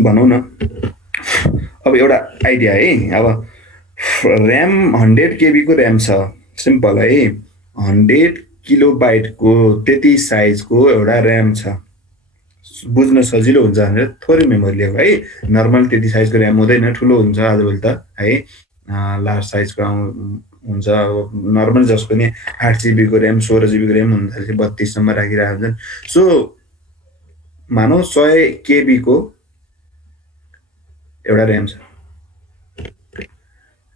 भनौँ न अब एउटा आइडिया है। अब ऱ्याम 100 KB को ऱ्याम छ, सिम्पल है। 100 KB को त्यति साइजको एउटा ऱ्याम छ, बुझ्न सजिलो हुन्छ भनेर थोरै मेमोरी लिएको है। नर्मल त्यति साइजको ऱ्याम हुँदैन, ठुलो हुन्छ आजभोलि त है। लार्ज साइजको हुन्छ। अब नर्मल जसको नि 8 GB को ऱ्याम, 16 GB को ऱ्याम हुन थाल्छ, 32 सम्म राखिरहेको हुन्छन्। सो मानौ 100 KB को एउटा ऱ्याम छ,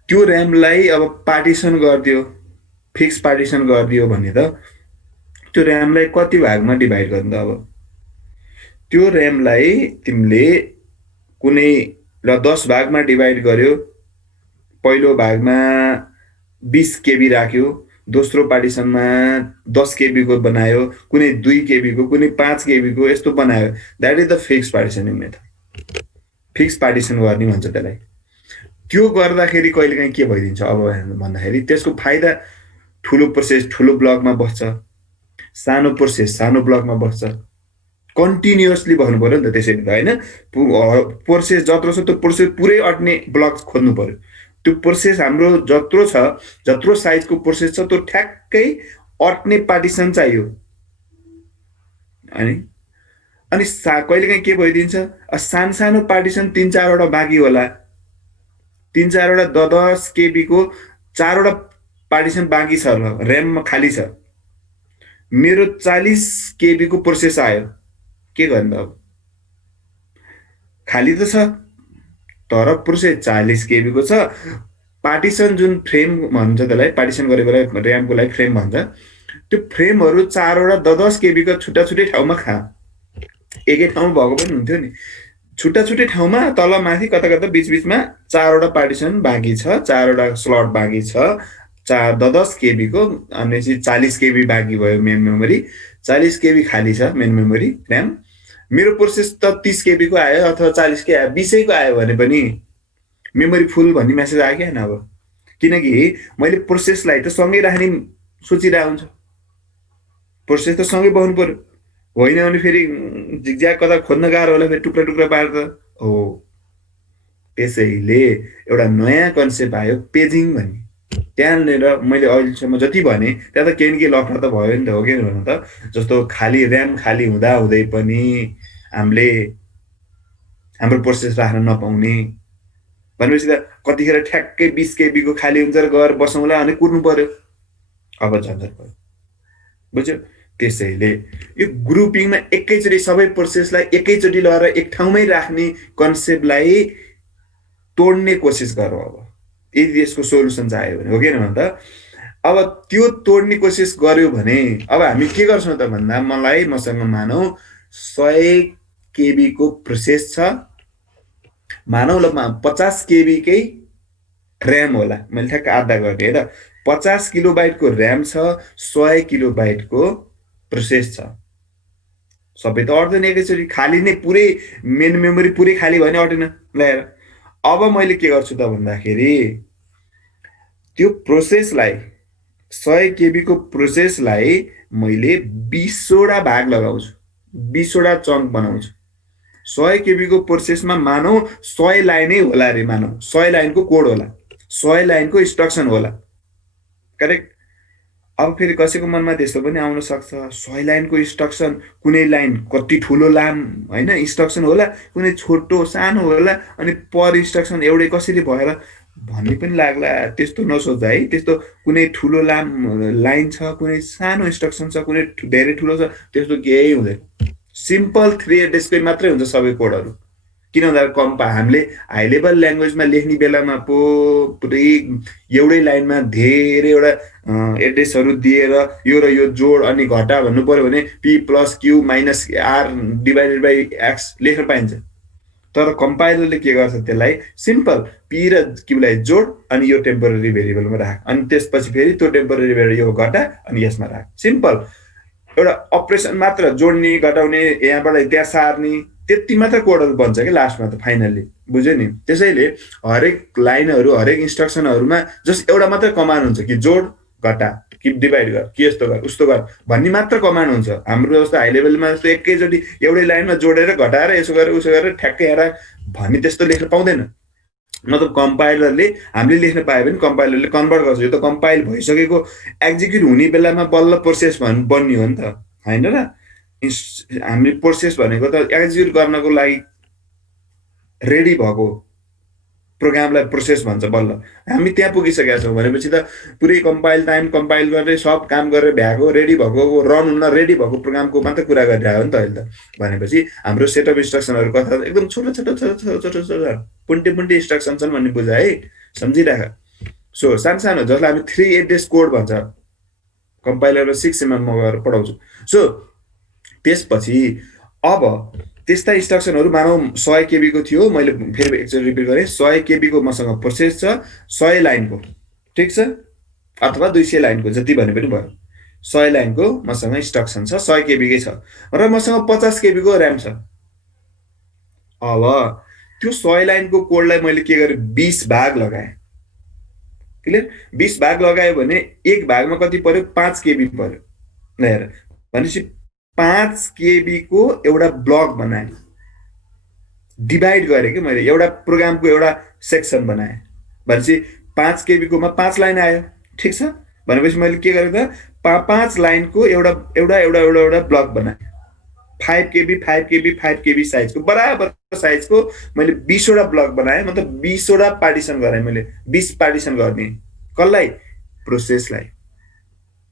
त्यो ऱ्यामलाई अब पार्टिसन गरिदियो, फिक्स पार्टिसन गरिदियो भने त त्यो ऱ्यामलाई कति भागमा डिभाइड गर्नु त? अब त्यो ऱ्यामलाई तिमीले कुनै 10 भागमा डिभाइड गर्यो, पहिलो भागमा 20 KB राख्यो, दोस्रो पार्टिसनमा 10 KB को बनायो, कुनै 2 KB को, कुनै 5 KB को, यस्तो बनायो। That is the fix partitioning method. Fix partition गर्ने भन्छ त्यसलाई। त्यो गर्दाखेरि कहिलेकाहीँ के भइदिन्छ अब भन्दाखेरि त्यसको फाइदा ठुलो प्रोसेस ठुलो ब्लकमा बस्छ, सानो प्रोसेस सानो ब्लकमा बस्छ। कन्टिन्युअसली बस्नु पर्यो नि त त्यसरी त होइन। प्रोसेस जत्रो छ त्यो प्रोसेस पुरै अट्ने ब्लक खोज्नु पर्यो। त्यो प्रोसेस हाम्रो जत्रो छ, जत्रो साइजको प्रोसेस छ, त्यो ठ्याक्कै अट्ने पार्टिसन चाहियो। अनि कहिलेकाहीँ के भइदिन्छ, सानो सानो पार्टिसन 3-4वटा बाँकी होला, 3-4वटा 10 KB को 4वटा पार्टिसन बाँकी छ, ऱ्याममा खाली छ। मेरो 40 KB को प्रोसेस आयो, के गर्ने अब? खाली त छ तर प्रोसेस 40 KB को छ। पार्टिसन जुन फ्रेम भन्छ त्यसलाई, पार्टिसन गरेकोलाई ऱ्यामको लागि फ्रेम भन्छ। त्यो फ्रेमहरू 4वटा 10 KB को छुट्टा छुट्टै ठाउँमा एकै ठाउँमा भएको पनि हुन्थ्यो नि। छुट्टा छुट्टै ठाउँमा तल माथि कता कता बिचबिचमा 4वटा पार्टिसन बाँकी छ, 4वटा स्लट बाँकी छ, 10 KB को। अनि 40 KB बाँकी भयो मेन मेमोरी, 40 KB खाली छ मेन मेमोरी ऱ्याम। मेरो प्रोसेस त 30 KB को आयो अथवा 40 आयो, 20 को आयो भने पनि मेमोरी फुल भन्ने मेसेज आयो क्या अब। किनकि मैले प्रोसेसलाई त सँगै राख्ने सोचिरहेको हुन्छ, प्रोसेस त सँगै बस्नु पर्यो, होइन भने फेरि झिकझ्याक कता खोज्न गाह्रो होला, फेरि टुक्रा टुक्रा पारेर हो। त्यसैले एउटा नयाँ कन्सेप्ट आयो पेजिङ भन्ने। त्यहाँनिर मैले अहिलेसम्म जति भने त्यहाँ त केही न केही लफडा त भयो नि त, हो कि भन्नु त। जस्तो खाली ऱ्याम खाली हुँदा हुँदै पनि हामीले हाम्रो प्रोसेस राख्न नपाउने भनेपछि त कतिखेर ठ्याक्कै 20 KB को खाली हुन्छ र गएर बसौँला भने कुर्नु पर्यो, अब झन्झट भयो, बुझ्यो। त्यसैले यो ग्रुपिङमा एकैचोटि सबै प्रोसेसलाई एकैचोटि लगेर एक ठाउँमै राख्ने कन्सेप्टलाई तोड्ने कोसिस गरौँ अब, यदि यसको सोल्युसन चाहियो भने, हो कि भन त। अब त्यो तोड्ने कोसिस गर्यो भने अब हामी के गर्छौँ त भन्दा, मसँग मानौ 100 KB को प्रोसेस छ, मानौ ल 50 KB कै ऱ्याम होला, मैले ठ्याक्क आधा गर्ने है त। 50 KB को ऱ्याम छ, 100 KB को प्रोसेस छ। सबै त अट्दैन एकैचोटि, खाली नै पुरै मेन मेमोरी पुरै खाली भने अटेन ल्याएर। अब मैले के गर्छु त भन्दाखेरि त्यो प्रोसेसलाई 100 KB को प्रोसेसलाई मैले 20वटा भाग लगाउँछु, 20वटा चङ्क बनाउँछु। 100 KB को प्रोसेसमा मानौ 100 लाइनै होला अरे, मानौ 100 लाइनको कोड होला, 100 लाइनको इन्स्ट्रक्सन होला, करेक्ट। अब फेरि कसैको मनमा त्यस्तो पनि आउन सक्छ, 100 लाइनको इन्स्ट्रक्सन, कुनै लाइन कति ठुलो लाम होइन इन्स्ट्रक्सन होला, कुनै छोटो सानो होला, अनि पर इन्स्ट्रक्सन एउटै कसरी भएर भन्ने पनि लाग्ला। त्यस्तो नसोच है। त्यस्तो कुनै ठुलो लाम लाइन छ, कुनै सानो इन्स्ट्रक्सन छ, कुनै धेरै ठुलो छ, त्यस्तो केही हुँदैन। सिम्पल 3 एड्रेसकै मात्रै हुन्छ सबै कोडहरू। किन भन्दा हामीले हाई लेभल ल्याङ्ग्वेजमा लेख्ने बेलामा पो पुरै एउटै लाइनमा धेरैवटा एड्रेसहरू दिएर यो र यो जोड अनि घटा भन्नु पर्यो भने P + Q - R / X लेख्न पाइन्छ। तर कम्पाइलरले के गर्छ, त्यसलाई सिम्पल P र Q लाई जोड अनि यो टेम्पोररी भेरिएबलमा राख, अनि त्यसपछि फेरि त्यो टेम्पोररी भेरिएबल यो घटा अनि यसमा राख। सिम्पल एउटा अपरेसन मात्र, जोड्ने घटाउने, यहाँबाट त्यहाँ सार्ने, त्यति मात्र कोडहरू बन्छ कि लास्टमा त फाइनल्ली, बुझ्यो नि। त्यसैले हरेक लाइनहरू हरेक इन्स्ट्रक्सनहरूमा जस्ट एउटा मात्र कमान्ड हुन्छ कि जोड घटा, कि डिभाइड गर, कि यस्तो गर, उस्तो गर भन्ने मात्र कमान्ड हुन्छ। हाम्रो जस्तो हाई लेभलमा जस्तो एकैचोटि एउटै लाइनमा जोडेर घटाएर यसो गरेर उसो गरेर ठ्याक्कै हेरा भन्ने त्यस्तो लेख्न पाउँदैन। मतलब कम्पाइलरले हामीले लेख्न पायो भने कम्पाइलरले कन्भर्ट गर्छ। यो त कम्पाइल भइसकेको एक्जिक्युट हुने बेलामा बल्ल प्रोसेस बन्ने हो नि त, होइन र? हामीले प्रोसेस भनेको त एक्जिक्युट गर्नको लागि रेडी भएको प्रोग्रामलाई प्रोसेस भन्छ बल्ल। हामी त्यहाँ पुगिसकेका छौँ भनेपछि त पुरै कम्पाइल टाइम कम्पाइल गरेर सब काम गरेर भ्याएको रेडी भएको रन हुन रेडी भएको प्रोग्रामको मात्र कुरा गरिरहेको हो नि त अहिले त। भनेपछि हाम्रो सेटअप इन्स्ट्रक्सनहरू कथा एकदम छोटो छोटो छोटो छोटो छोटो छोटो पुन्टे पुन्टे इन्स्ट्रक्सन छन् भन्ने बुझ है, सम्झिराख। सो सानो सानो जसलाई हामी 3 एड्रेस कोड भन्छ, कम्पाइलरमा 6 mm म गएर पढाउँछु। सो त्यसपछि अब त्यस्ता इन्स्ट्रक्सनहरू मानौ 100 KB को थियो, मैले फेरि एकचोटि रिपिट गरेँ, 100 KB को मसँग प्रोसेस छ 100 लाइनको, ठिक छ, अथवा 200 लाइनको जति भने पनि भयो। 100 लाइनको मसँग इन्स्ट्रक्सन छ, 100 KB कै छ र मसँग 50 KB को ऱ्याम छ। अब त्यो 100 लाइनको कोडलाई मैले के गरेँ, 20 भाग लगाएँ। क्लियर? 20 भाग लगायो भने एक भागमा कति पर्यो, 5 KB पर्यो। हेर भनेपछि 5 KB को एउटा ब्लक बनाएँ, डिभाइड गरेँ कि मैले, एउटा प्रोग्रामको एउटा सेक्सन बनाएँ। भनेपछि 5 KB कोमा 5 लाइन आयो, ठिक छ। भनेपछि मैले के गरेँ त, 5 लाइनको एउटा एउटा एउटा एउटा एउटा ब्लक बनाएँ। 5 KB 5 KB 5 KB साइजको बराबर साइजको मैले 20 वटा ब्लक बनाएँ। मतलब 20 वटा पार्टिसन गरेँ मैले, 20 पार्टिसन गर्ने कसलाई, प्रोसेसलाई।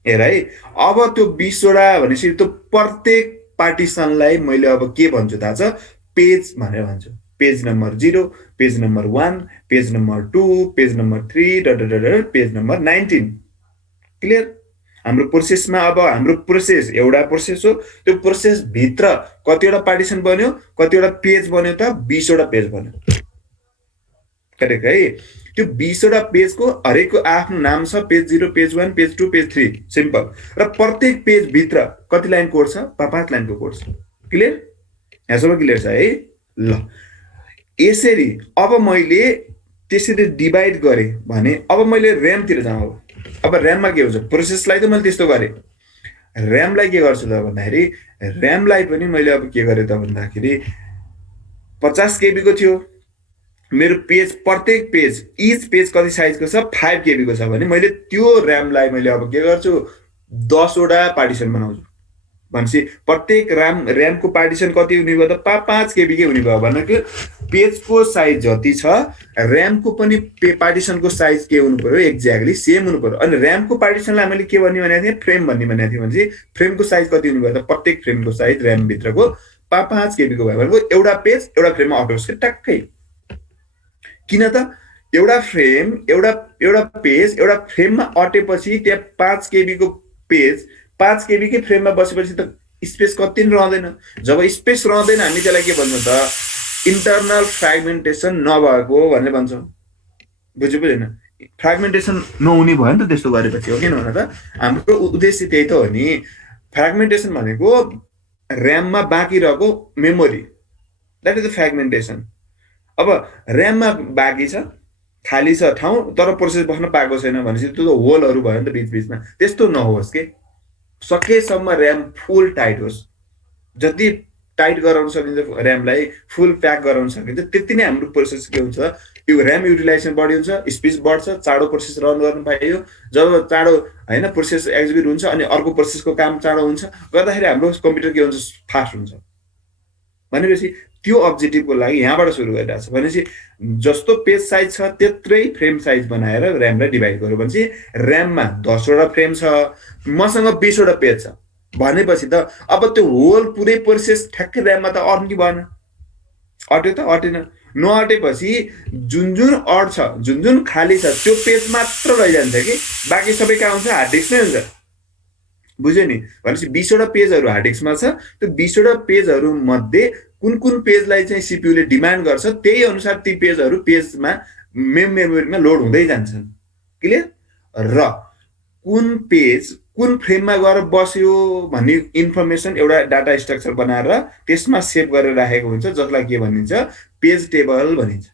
हेर है, अब त्यो 20 वटा भनेपछि त्यो प्रत्येक पार्टिसनलाई मैले अब के भन्छु थाहा छ, पेज भनेर भन्छु। Page number 0, page number 1, page number 2, page number 3 dot page number 19। Clear? हाम्रो प्रोसेसमा अब हाम्रो प्रोसेस एउटा प्रोसेस हो, त्यो प्रोसेस भित्र कतिवटा पार्टिसन बन्यो, कतिवटा पेज बन्यो त, 20 वटा पेज बन्यो। करेक्ट है? त्यो 20 वटा पेजको हरेकको आफ्नो नाम छ, page 0, page 1, page 2, page 3, simple. र प्रत्येक पेज भित्र कति लाइन कोड छ, 5 लाइनको कोड छ। क्लियर? यहाँसम्म क्लियर छ है? ल, यसरी अब मैले त्यसरी डिभाइड गरेँ भने अब मैले ऱ्यामतिर जाउँ। अब ऱ्याममा के हुन्छ, प्रोसेसलाई त मैले त्यस्तो गरेँ, ऱ्यामलाई के गर्छु त भन्दाखेरि, ऱ्यामलाई पनि मैले अब के गरेँ त भन्दाखेरि 50 KB को थियो मेरो पेज, प्रत्येक पेज इच पेज कति साइजको छ, 5 KB को छ भने मैले त्यो ऱ्यामलाई मैले अब के गर्छु, 10 वटा पार्टिसन बनाउँछु। भनेपछि प्रत्येक ऱ्यामको पार्टिसन कति हुने भयो त, 5 KB कै हुने भयो। भनेको पेजको साइज जति छ ऱ्यामको पनि पार्टिसनको साइज के हुनु पर्यो, एक्ज्याक्टली सेम हुनु पर्यो। अनि ऱ्यामको पार्टिसनलाई मैले के भन्ने भनेको थिएँ, फ्रेम भन्ने भनेको थिएँ। भनेपछि फ्रेमको साइज कति हुने भयो त, प्रत्येक फ्रेमको साइज ऱ्यामभित्रको 5 KB को भयो भनेको एउटा पेज एउटा फ्रेममा अट्याउँछ टक्कै। किन त, एउटा फ्रेम एउटा पेज एउटा फ्रेममा अटेपछि त्यहाँ 5 KB को पेज 5 KB कै फ्रेममा बसेपछि त स्पेस कति पनि रहँदैन। जब स्पेस रहँदैन हामी त्यसलाई के भन्छौँ त, इन्टरनल फ्रेगमेन्टेसन नभएको भनेर भन्छौँ। बुझ्यो बुझेन? फ्रेगमेन्टेसन नहुने भयो नि त त्यस्तो गरेपछि, हो किन भन त? हाम्रो उद्देश्य त्यही त हो नि। फ्रेगमेन्टेसन भनेको ऱ्याममा बाँकी रहेको memory, that is the fragmentation. अब ऱ्याममा बाँकी छ, खाली छ ठाउँ, तर प्रोसेस बस्न पाएको छैन भनेपछि त्यो त होलहरू भयो नि त बिचबिचमा। त्यस्तो नहोस् के, सकेसम्म ऱ्याम फुल टाइट होस्। जति टाइट गराउन सकिन्छ ऱ्यामलाई, फुल प्याक गराउन सकिन्छ, त्यति नै हाम्रो प्रोसेस के हुन्छ, यो ऱ्याम युटिलाइजेसन बढी हुन्छ, स्पिड बढ्छ, चाँडो प्रोसेस रन गर्न पाइयो। जब चाँडो होइन प्रोसेस एक्जिक्युट हुन्छ अनि अर्को प्रोसेसको काम चाँडो हुन्छ, गर्दाखेरि हाम्रो कम्प्युटर के हुन्छ, फास्ट हुन्छ। भनेपछि त्यो अब्जेक्टिभको लागि यहाँबाट सुरु गरिरहेको छ। भनेपछि जस्तो पेज साइज छ त्यत्रै फ्रेम साइज बनाएर ऱ्यामलाई डिभाइड गर्यो। भनेपछि ऱ्याममा 10 वटा फ्रेम छ, मसँग 20 वटा पेज छ भनेपछि त अब त्यो होल पुरै प्रोसेस ठ्याक्कै ऱ्याममा त अट्नु कि भएन, अट्यो त अटेन। नअटेपछि जुन जुन अट्छ, जुन जुन खाली छ त्यो पेज मात्र रहिजान्छ कि बाँकी सबै कहाँ हुन्छ, हार्ड डिस्कमै हुन्छ। बुझ्यो नि? भनेपछि 20 वटा पेजहरू हार्ड डिस्कमा छ, त्यो 20 वटा पेजहरू मध्ये कुन कुन पेजलाई चाहिँ सीपीयूले डिमान्ड गर्छ त्यही अनुसार ती पेजहरू पेजमा मेमोरीमा लोड हुँदै जान्छन्। क्लियर? र कुन पेज कुन फ्रेममा गएर बस्यो भन्ने इन्फर्मेसन एउटा डाटा स्ट्रक्चर बनाएर त्यसमा सेभ गरेर राखेको हुन्छ, जसलाई के भनिन्छ, पेज टेबल भनिन्छ।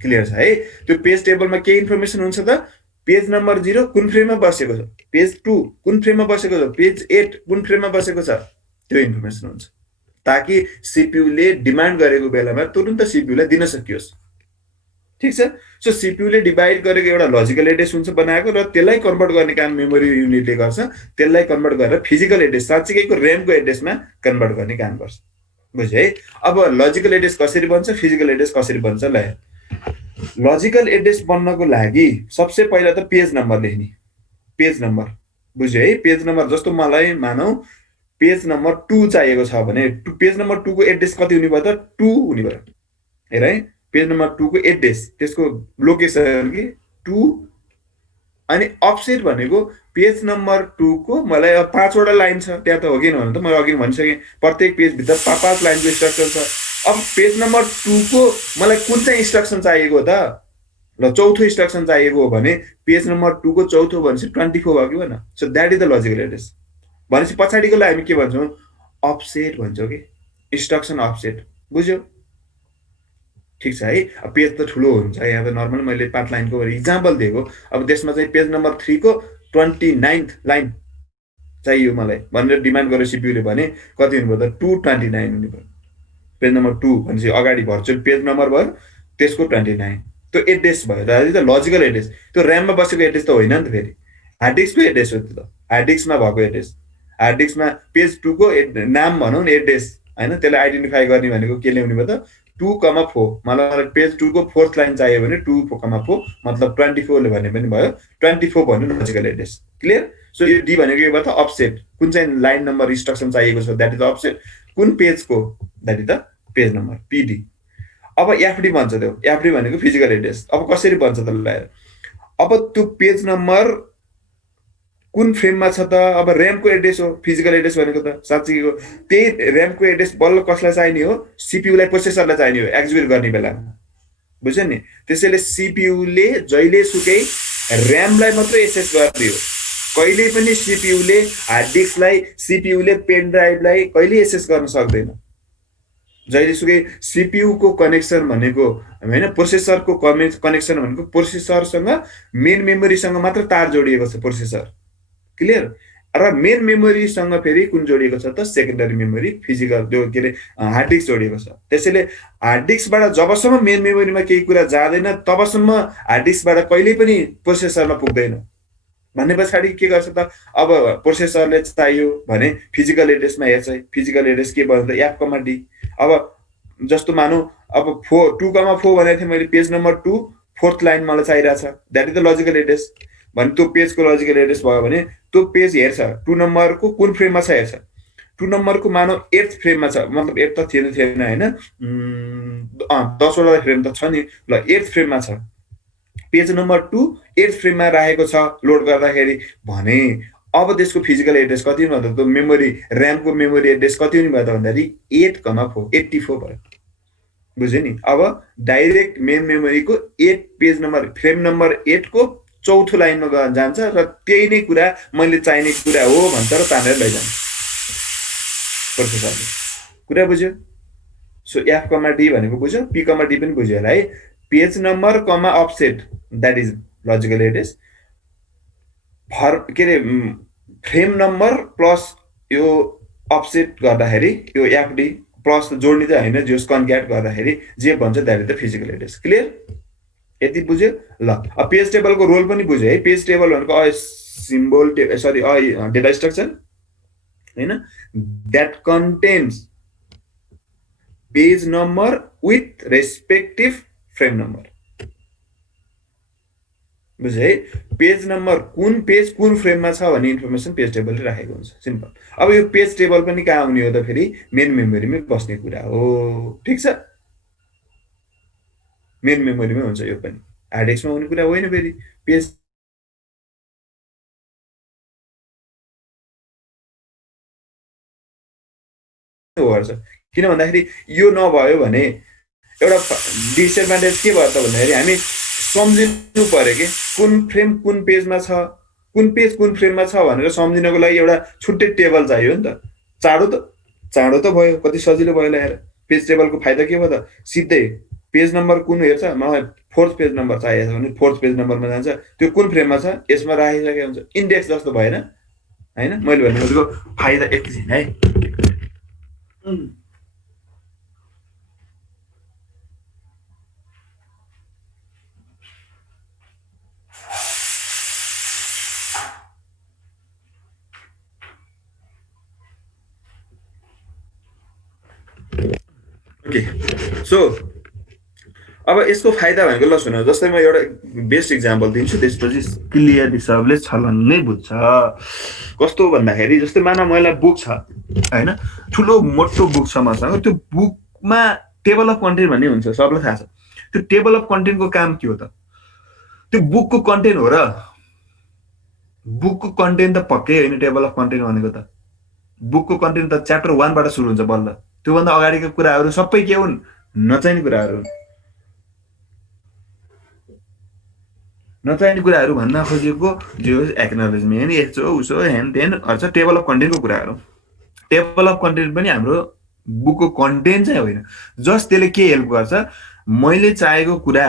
क्लियर छ है? त्यो पेज टेबलमा के इन्फर्मेसन हुन्छ त, पेज नम्बर 0 कुन फ्रेममा बसेको छ, पेज 2 कुन फ्रेममा बसेको छ, पेज 8 कुन फ्रेममा बसेको छ, त्यो इन्फर्मेसन हुन्छ, ताकि सिपियुले डिमान्ड गरेको बेलामा तुरुन्त सिपियुलाई दिन सकियोस्। ठीक छ। सो सिपियुले डिभाइड गरेको एउटा लजिकल एड्रेस हुन्छ बनाएको, र त्यसलाई कन्भर्ट गर्ने काम मेमोरी युनिटले गर्छ। त्यसलाई कन्भर्ट गरेर फिजिकल एड्रेस साँच्चीकैको ऱ्यामको एड्रेसमा कन्भर्ट गर्ने काम गर्छ। बुझ्यो है। अब लजिकल एड्रेस कसरी बन्छ, फिजिकल एड्रेस कसरी बन्छ, ल लजिकल एड्रेस बन्नको लागि सबसे पहिला त पेज नम्बर लेख्ने, पेज नम्बर। बुझ्यो है। पेज नम्बर जस्तो मलाई मानौ पेज नम्बर 2 चाहिएको छ भने पेज नम्बर 2 को एड्रेस कति हुने भयो त 2 हुने भयो। हेर है, पेज नम्बर 2 को एड्रेस, त्यसको लोकेसन कि 2, अनि अफसेट भनेको पेज नम्बर 2 को मलाई 5 वटा लाइन छ त्यहाँ त हो कि नभन त, मैले अघि भनिसकेँ प्रत्येक पेजभित्र 5 लाइनको इन्स्ट्रक्सन छ। अब पेज नम्बर 2 को मलाई कुन चाहिँ इन्स्ट्रक्सन चाहिएको त, ल चौथो इन्स्ट्रक्सन चाहिएको हो भने पेज नम्बर 2 को चौथो भनेपछि 24 भयो कि भन। So that is the logical address. भनेपछि पछाडिकोलाई हामी के भन्छौँ, अफसेट भन्छौँ कि इन्स्ट्रक्सन अफसेट। बुझ्यो। ठीक छ है। अब पेज त ठुलो हुन्छ, यहाँ त नर्मल मैले 5 लाइनको इक्जाम्पल दिएको। अब त्यसमा चाहिँ पेज नम्बर 3 को 29th लाइन चाहियो मलाई भनेर डिमान्ड गरेर सिपियुले भने कति हुनुभयो त 229 हुने भयो। पेज नम्बर 2 भनेपछि अगाडि भर्चुअल पेज नम्बर भयो, त्यसको 29 त्यो एड्रेस भयो। त लजिकल एड्रेस, त्यो ऱ्याममा बसेको एड्रेस त होइन नि त, फेरि हार्ड डिस्कको एड्रेस हो त्यो त, हार्ड डिस्कमा भएको एड्रेस। हार्ड डिस्कमा पेज 2 को नाम भनौँ न एड्रेस होइन, त्यसलाई आइडेन्टिफाई गर्ने भनेको के ल्याउने भयो त 2,4। मलाई पेज 2 को 4th लाइन चाहियो भने 2,4 मतलब 24 भने पनि भयो, 24 भन्नु लजिकल एड्रेस। क्लियर। सो यो डी भनेको के भयो त अफसेट, कुन चाहिँ लाइन नम्बर इन्स्ट्रक्सन चाहिएको छ द्याट इज अफसेट, कुन पेजको that is the page number पिडी। अब एफडी भन्छ, त्यो एफडी भनेको फिजिकल एड्रेस। अब कसरी बन्छ त ल, अब त्यो पेज नम्बर कुन फ्रेममा छ त, अब ऱ्यामको एड्रेस हो फिजिकल एड्रेस भनेको त साँच्चीको त्यही ऱ्यामको एड्रेस बल्ल कसलाई चाहिने हो, सिपियुलाई प्रोसेसरलाई चाहिने हो एक्जिक्युट गर्ने बेलामा। बुझ्यो नि। त्यसैले सिपियुले जहिले सुकै ऱ्यामलाई मात्रै एक्सेस गर्ने हो, कहिले पनि सिपियुले हार्ड डिस्कलाई, सिपियुले पेन ड्राइभलाई कहिले एक्सेस गर्न सक्दैन। जहिलेसुकै सिपियुको कनेक्सन भनेको होइन, प्रोसेसरको कनेक्सन भनेको प्रोसेसरसँग मेन मेमोरीसँग मात्र तार जोडिएको छ प्रोसेसर। क्लियर। र मेन मेमोरीसँग फेरि कुन जोडिएको छ त, सेकेन्डरी मेमोरी फिजिकल त्यो के अरे हार्ड डिस्क जोडिएको छ। त्यसैले हार्ड डिस्कबाट जबसम्म मेन मेमोरीमा केही कुरा जाँदैन तबसम्म हार्ड डिस्कबाट कहिल्यै पनि प्रोसेसरमा पुग्दैन। भन्ने पछाडि के गर्छ त, अब प्रोसेसरले चाहियो भने फिजिकल एड्रेसमा हेर्छ, फिजिकल एड्रेस के भयो त F,D। अब जस्तो मानौँ अब 2,4 भनेको थिएँ मैले, पेज नम्बर 2 4th लाइन मलाई चाहिरहेछ, that is the logical address. भने त्यो पेजको लजिकल एड्रेस भयो भने त्यो पेज हेर्छ 2 नम्बरको कुन फ्रेममा छ हेर्छ। 2 नम्बरको मानौ 8th फ्रेममा छ, मतलब 8 त थिएन होइन, 10 वटा फ्रेम त छ नि, ल 8th फ्रेममा छ, पेज नम्बर 2 8th फ्रेममा राखेको छ लोड गर्दाखेरि भने अब त्यसको फिजिकल एड्रेस कति हुनु भयो त, मेमोरी ऱ्यामको मेमोरी एड्रेस कति हुने भयो त भन्दाखेरि 8,4 84 भयो। बुझ्यो नि। अब डाइरेक्ट मेन मेमोरीको 8 पेज नम्बर फ्रेम नम्बर 8 को चौथो लाइनमा जान्छ र त्यही नै कुरा मैले चाहिने कुरा हो भन्छ र तानेर लैजान्छ प्रोसेसरले। कुरा बुझ्यो। सो F,D भनेको बुझ्यो, P,D पनि बुझ्यो होला है। Page number comma offset that is logical address. के अरे फ्रेम नम्बर प्लस यो अफसेट गर्दाखेरि यो एफडी प्लस जोड्ने चाहिँ होइन, जो कन्क्याट गर्दाखेरि जे भन्छ that is the physical address. Clear. यति बुझ्यो ल। अब पेज टेबलको रोल पनि बुझ्यो है। पेज टेबल भनेको सिम्बल सरी डेटा स्ट्रक्चर होइन, that contents page number with respective frame number. बुझ्यो है। पेज नम्बर कुन पेज कुन फ्रेममा छ भन्ने इन्फर्मेसन पेज टेबलले राखेको हुन्छ, सिम्पल। अब यो पेज टेबल पनि कहाँ आउने हो त, फेरि मेन मेमोरीमै बस्ने कुरा हो। ठिक छ। मेन मेमोरीमै हुन्छ यो पनि, हार्ड डिस्कमा हुने कुरा होइन। फेरि पेज गर्छ, किन भन्दाखेरि यो नभयो भने एउटा डिसएडभान्टेज के भयो त भन्दाखेरि हामी सम्झिनु पर्यो कि कुन फ्रेम कुन पेजमा छ, कुन पेज कुन फ्रेममा छ भनेर सम्झिनको लागि एउटा छुट्टै टेबल चाहियो नि त। चाँडो त भयो, कति सजिलो भयो। हेर पेज टेबलको फाइदा के भयो त, सिधै पेज नम्बर कुन हेर्छ, मलाई फोर्थ पेज नम्बर चाहिएको छ भने फोर्थ पेज नम्बरमा जान्छ, त्यो कुन फ्रेममा छ यसमा राखिसकेको हुन्छ। इन्डेक्स जस्तो भएन होइन? मैले भन्नु खोजेको फाइदा एकछिन है। ओके, सो अब यसको फाइदा भनेको ल सुन, जस्तै म एउटा बेस्ट इक्जाम्पल दिन्छु, त्यसपछि क्लियरली सबले छलङ्गै बुझ्छ। कस्तो भन्दाखेरि जस्तै मानव मैला बुक छ होइन, ठुलो मोटो बुक छ मसँग, त्यो बुकमा टेबल अफ कन्टेन्ट भन्ने हुन्छ, सबलाई थाहा छ। त्यो टेबल अफ कन्टेन्टको काम के हो त? त्यो बुकको कन्टेन्ट हो र? बुकको कन्टेन्ट त पक्कै होइन टेबल अफ कन्टेन्ट भनेको त। बुकको कन्टेन्ट त च्याप्टर 1 बाट सुरु हुन्छ बल्ल। त्योभन्दा अगाडिको कुराहरू सबै के हुन्? नचाहिने कुराहरू हुन्। नचाहिने कुराहरू भन्न खोजेको जो एक्नोलेजमेन्ट यसो उसो हेन तेन अर्थ टेबल अफ कन्टेन्टको कुराहरू। टेबल अफ कन्टेन्ट पनि हाम्रो बुकको कन्टेन्ट चाहिँ होइन। जस्ट त्यसले के हेल्प गर्छ, मैले चाहेको कुरा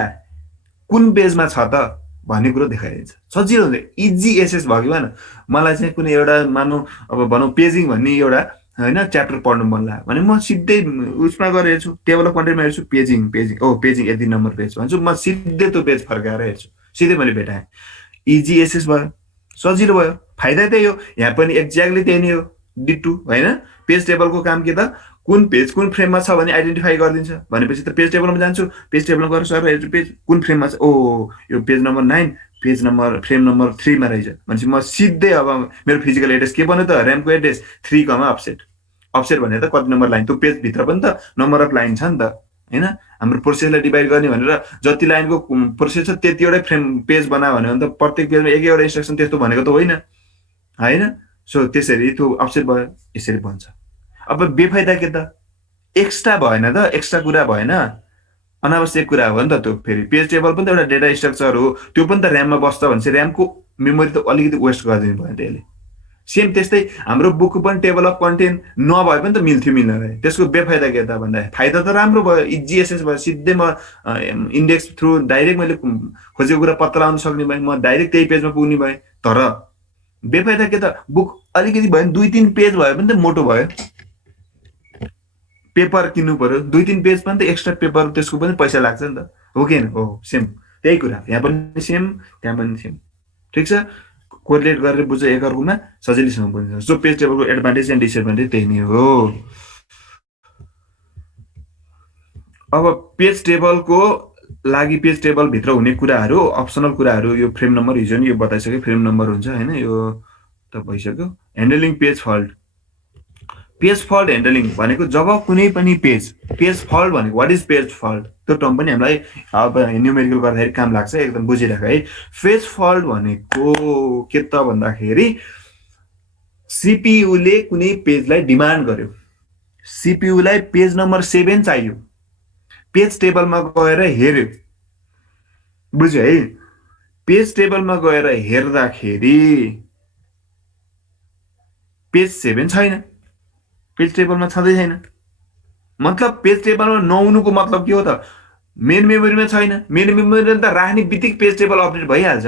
कुन पेजमा छ त भन्ने कुरो देखाइदिन्छ। सजिलो हुन्छ, इजी एसेस भयो कि भएन। मलाई चाहिँ कुनै एउटा मानौँ अब भनौँ पेजिङ भन्ने एउटा होइन च्याप्टर पढ्नु मन लाग्यो भने म सिधै उसमा गएर हेर्छु, टेबल अफ कन्टेन्टमा हेर्छु, पेजिङ पेजिङ पेजिङ यति नम्बर पेज भन्छु, म सिधै त्यो पेज फर्काएर हेर्छु, सिधै मैले भेटाएँ। इजी एसेस भयो, सजिलो भयो। फाइदा त्यही हो, यहाँ पनि एक्ज्याक्टली त्यही नै हो, डिटु होइन। पेज टेबलको काम के त, कुन पेज कुन फ्रेममा छ भने आइडेन्टिफाई गरिदिन्छ। भनेपछि त पेज टेबलमा जान्छु, पेज टेबलमा गएर सर हेर्छु पेज कुन फ्रेममा छ, यो page number 9 page number frame number 3 मा रहेछ भनेपछि म सिधै अब मेरो फिजिकल एड्रेस के बन्यो त, ऱ्यामको एड्रेस 3, अफसेट। अफसेट भने त कति नम्बर लाइन, त्यो पेजभित्र पनि त नम्बर अफ लाइन छ नि त होइन। हाम्रो प्रोसेसलाई डिभाइड गर्ने भनेर जति लाइनको प्रोसेस छ त्यतिवटै फ्रेम पेज बनायो भने त प्रत्येक पेजमा एक एउटा इन्स्ट्रक्सन त्यस्तो भनेको त होइन होइन। सो त्यसरी त्यो अफसेट भयो, यसरी बन्छ। अब बेफाइदा के त, एक्स्ट्रा भएन त, एक्स्ट्रा कुरा भएन, अनावश्यक कुरा हो नि त त्यो। फेरि पेज टेबल पनि त एउटा डेटा स्ट्रक्चर हो, त्यो पनि त ऱ्याममा बस्छ भनेपछि ऱ्यामको मेमोरी त अलिकति वेस्ट गरिदिनु भयो त्यसले। सेम त्यस्तै हाम्रो बुकको पनि टेबल अफ कन्टेन्ट नभए पनि त मिल्थ्यो मिल्न। त्यसको बेफाइदा के त भन्दा फाइदा त राम्रो भयो, इजी एसेस भयो, सिधै म इन्डेक्स थ्रु डाइरेक्ट मैले खोजेको कुरा पत्ता लगाउन सक्ने भएँ, म डाइरेक्ट त्यही पेजमा पुग्ने भएँ। तर बेफाइदा के त, बुक अलिकति भयो 2-3 पेज भयो भने त मोटो भयो, पेपर किन्नु पर्यो, 2-3 पेज पनि त एक्स्ट्रा पेपर, त्यसको पनि पैसा लाग्छ नि त, हो कि होइन? हो, सेम त्यही कुरा, यहाँ पनि सेम त्यहाँ पनि सेम। ठिक छ, कोरिलेट गरेर बुझ्छ एकअर्कोमा, सजिलैसँग बुझ्छ। सो पेज टेबलको एडभान्टेज एन्ड डिसएडभान्टेज त्यही नै हो। अब पेज टेबलको लागि पेज टेबलभित्र हुने कुराहरू, अप्सनल कुराहरू, यो फ्रेम नम्बर हिजो नि यो बताइसक्यो, फ्रेम नम्बर हुन्छ होइन, यो त भइसक्यो। Handling page fault. Page fault handling भनेको जब कुनै पनि पेज फल्ट भनेको वाट इज पेज फल्ट, त्यो टर्म पनि हामीलाई अब न्युमेरिकल गर्दाखेरि काम लाग्छ, एकदम बुझिराख है। पेज फल्ट भनेको के त भन्दाखेरि सिपियुले कुनै पेजलाई डिमान्ड गर्यो, सिपियुलाई पेज नम्बर 7 चाहियो, पेज टेबलमा गएर हेर्यो, बुझ्यो है। पेज टेबलमा गएर हेर्दाखेरि पेज 7 छैन, पेज टेबलमा छँदै छैन। मतलब पेज टेबलमा नहुनुको मतलब के हो त, मेन मेमोरीमा छैन। मेन मेमोरीमा त राख्ने बित्तिकै पेज टेबल अपडेट भइहाल्छ,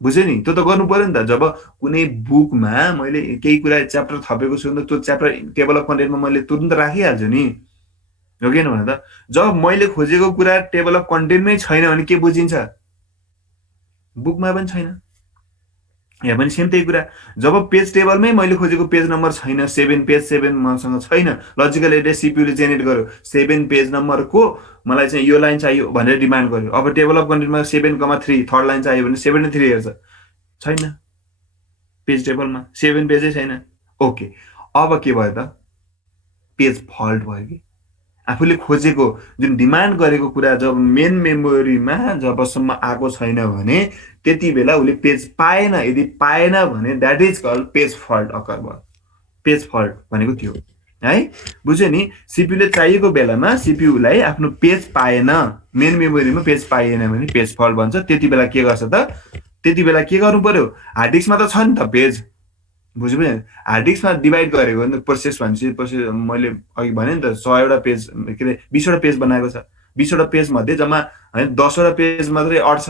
बुझ्यो नि? त्यो त गर्नु पर्यो नि त। जब कुनै बुकमा मैले केही कुरा च्याप्टर थपेको छु भने त्यो च्याप्टर टेबल अफ कन्टेन्टमा मैले तुरुन्त राखिहाल्छु नि, हो कि होइन? त जब मैले खोजेको कुरा टेबल अफ कन्टेन्टमै छैन भने के बुझिन्छ, बुकमा पनि छैन। यहाँ पनि सेम त्यही कुरा, जब पेज टेबलमै मैले खोजेको पेज नम्बर छैन, 7 पेज 7 मसँग छैन, लजिकल एड्रेस सिपियुले जेनेरेट गर्यो, 7 पेज नम्बरको मलाई चाहिँ यो लाइन चाहियो भनेर डिमान्ड गर्यो। अब टेबल अफ कन्टेन्टमा 7,3 थर्ड लाइन चाहियो भने 7 र 3 हेर्छ, छैन पेज टेबलमा, 7 पेजै छैन। ओके, अब के भयो त, पेज फल्ट भयो कि आफूले खोजेको जुन डिमान्ड गरेको कुरा जब मेन मेमोरीमा जबसम्म आएको छैन भने त्यति बेला उसले पेज पाएन। यदि पाएन भने that is called page fault occur भयो। पेज फल्ट भनेको त्यो है, बुझ्यो नि? सिपियुले चाहिएको बेलामा सिपियुलाई आफ्नो पेज पाएन, मेन मेमोरीमा पेज पाइएन भने पेज फल्ट भन्छ। त्यति बेला के गर्छ त, त्यति बेला के गर्नु पर्यो, हार्ड डिस्कमा त छ नि त पेज, बुझ्यो भने हार्ड डिस्कमा डिभाइड गरेको नि प्रोसेस भनेपछि, प्रोसेस मैले अघि भने नि त 100 वटा पेज के अरे 20 वटा पेज बनाएको छ 20वटा पेज मध्ये जम्मा हैन 10वटा पेज मात्रै अट्छ,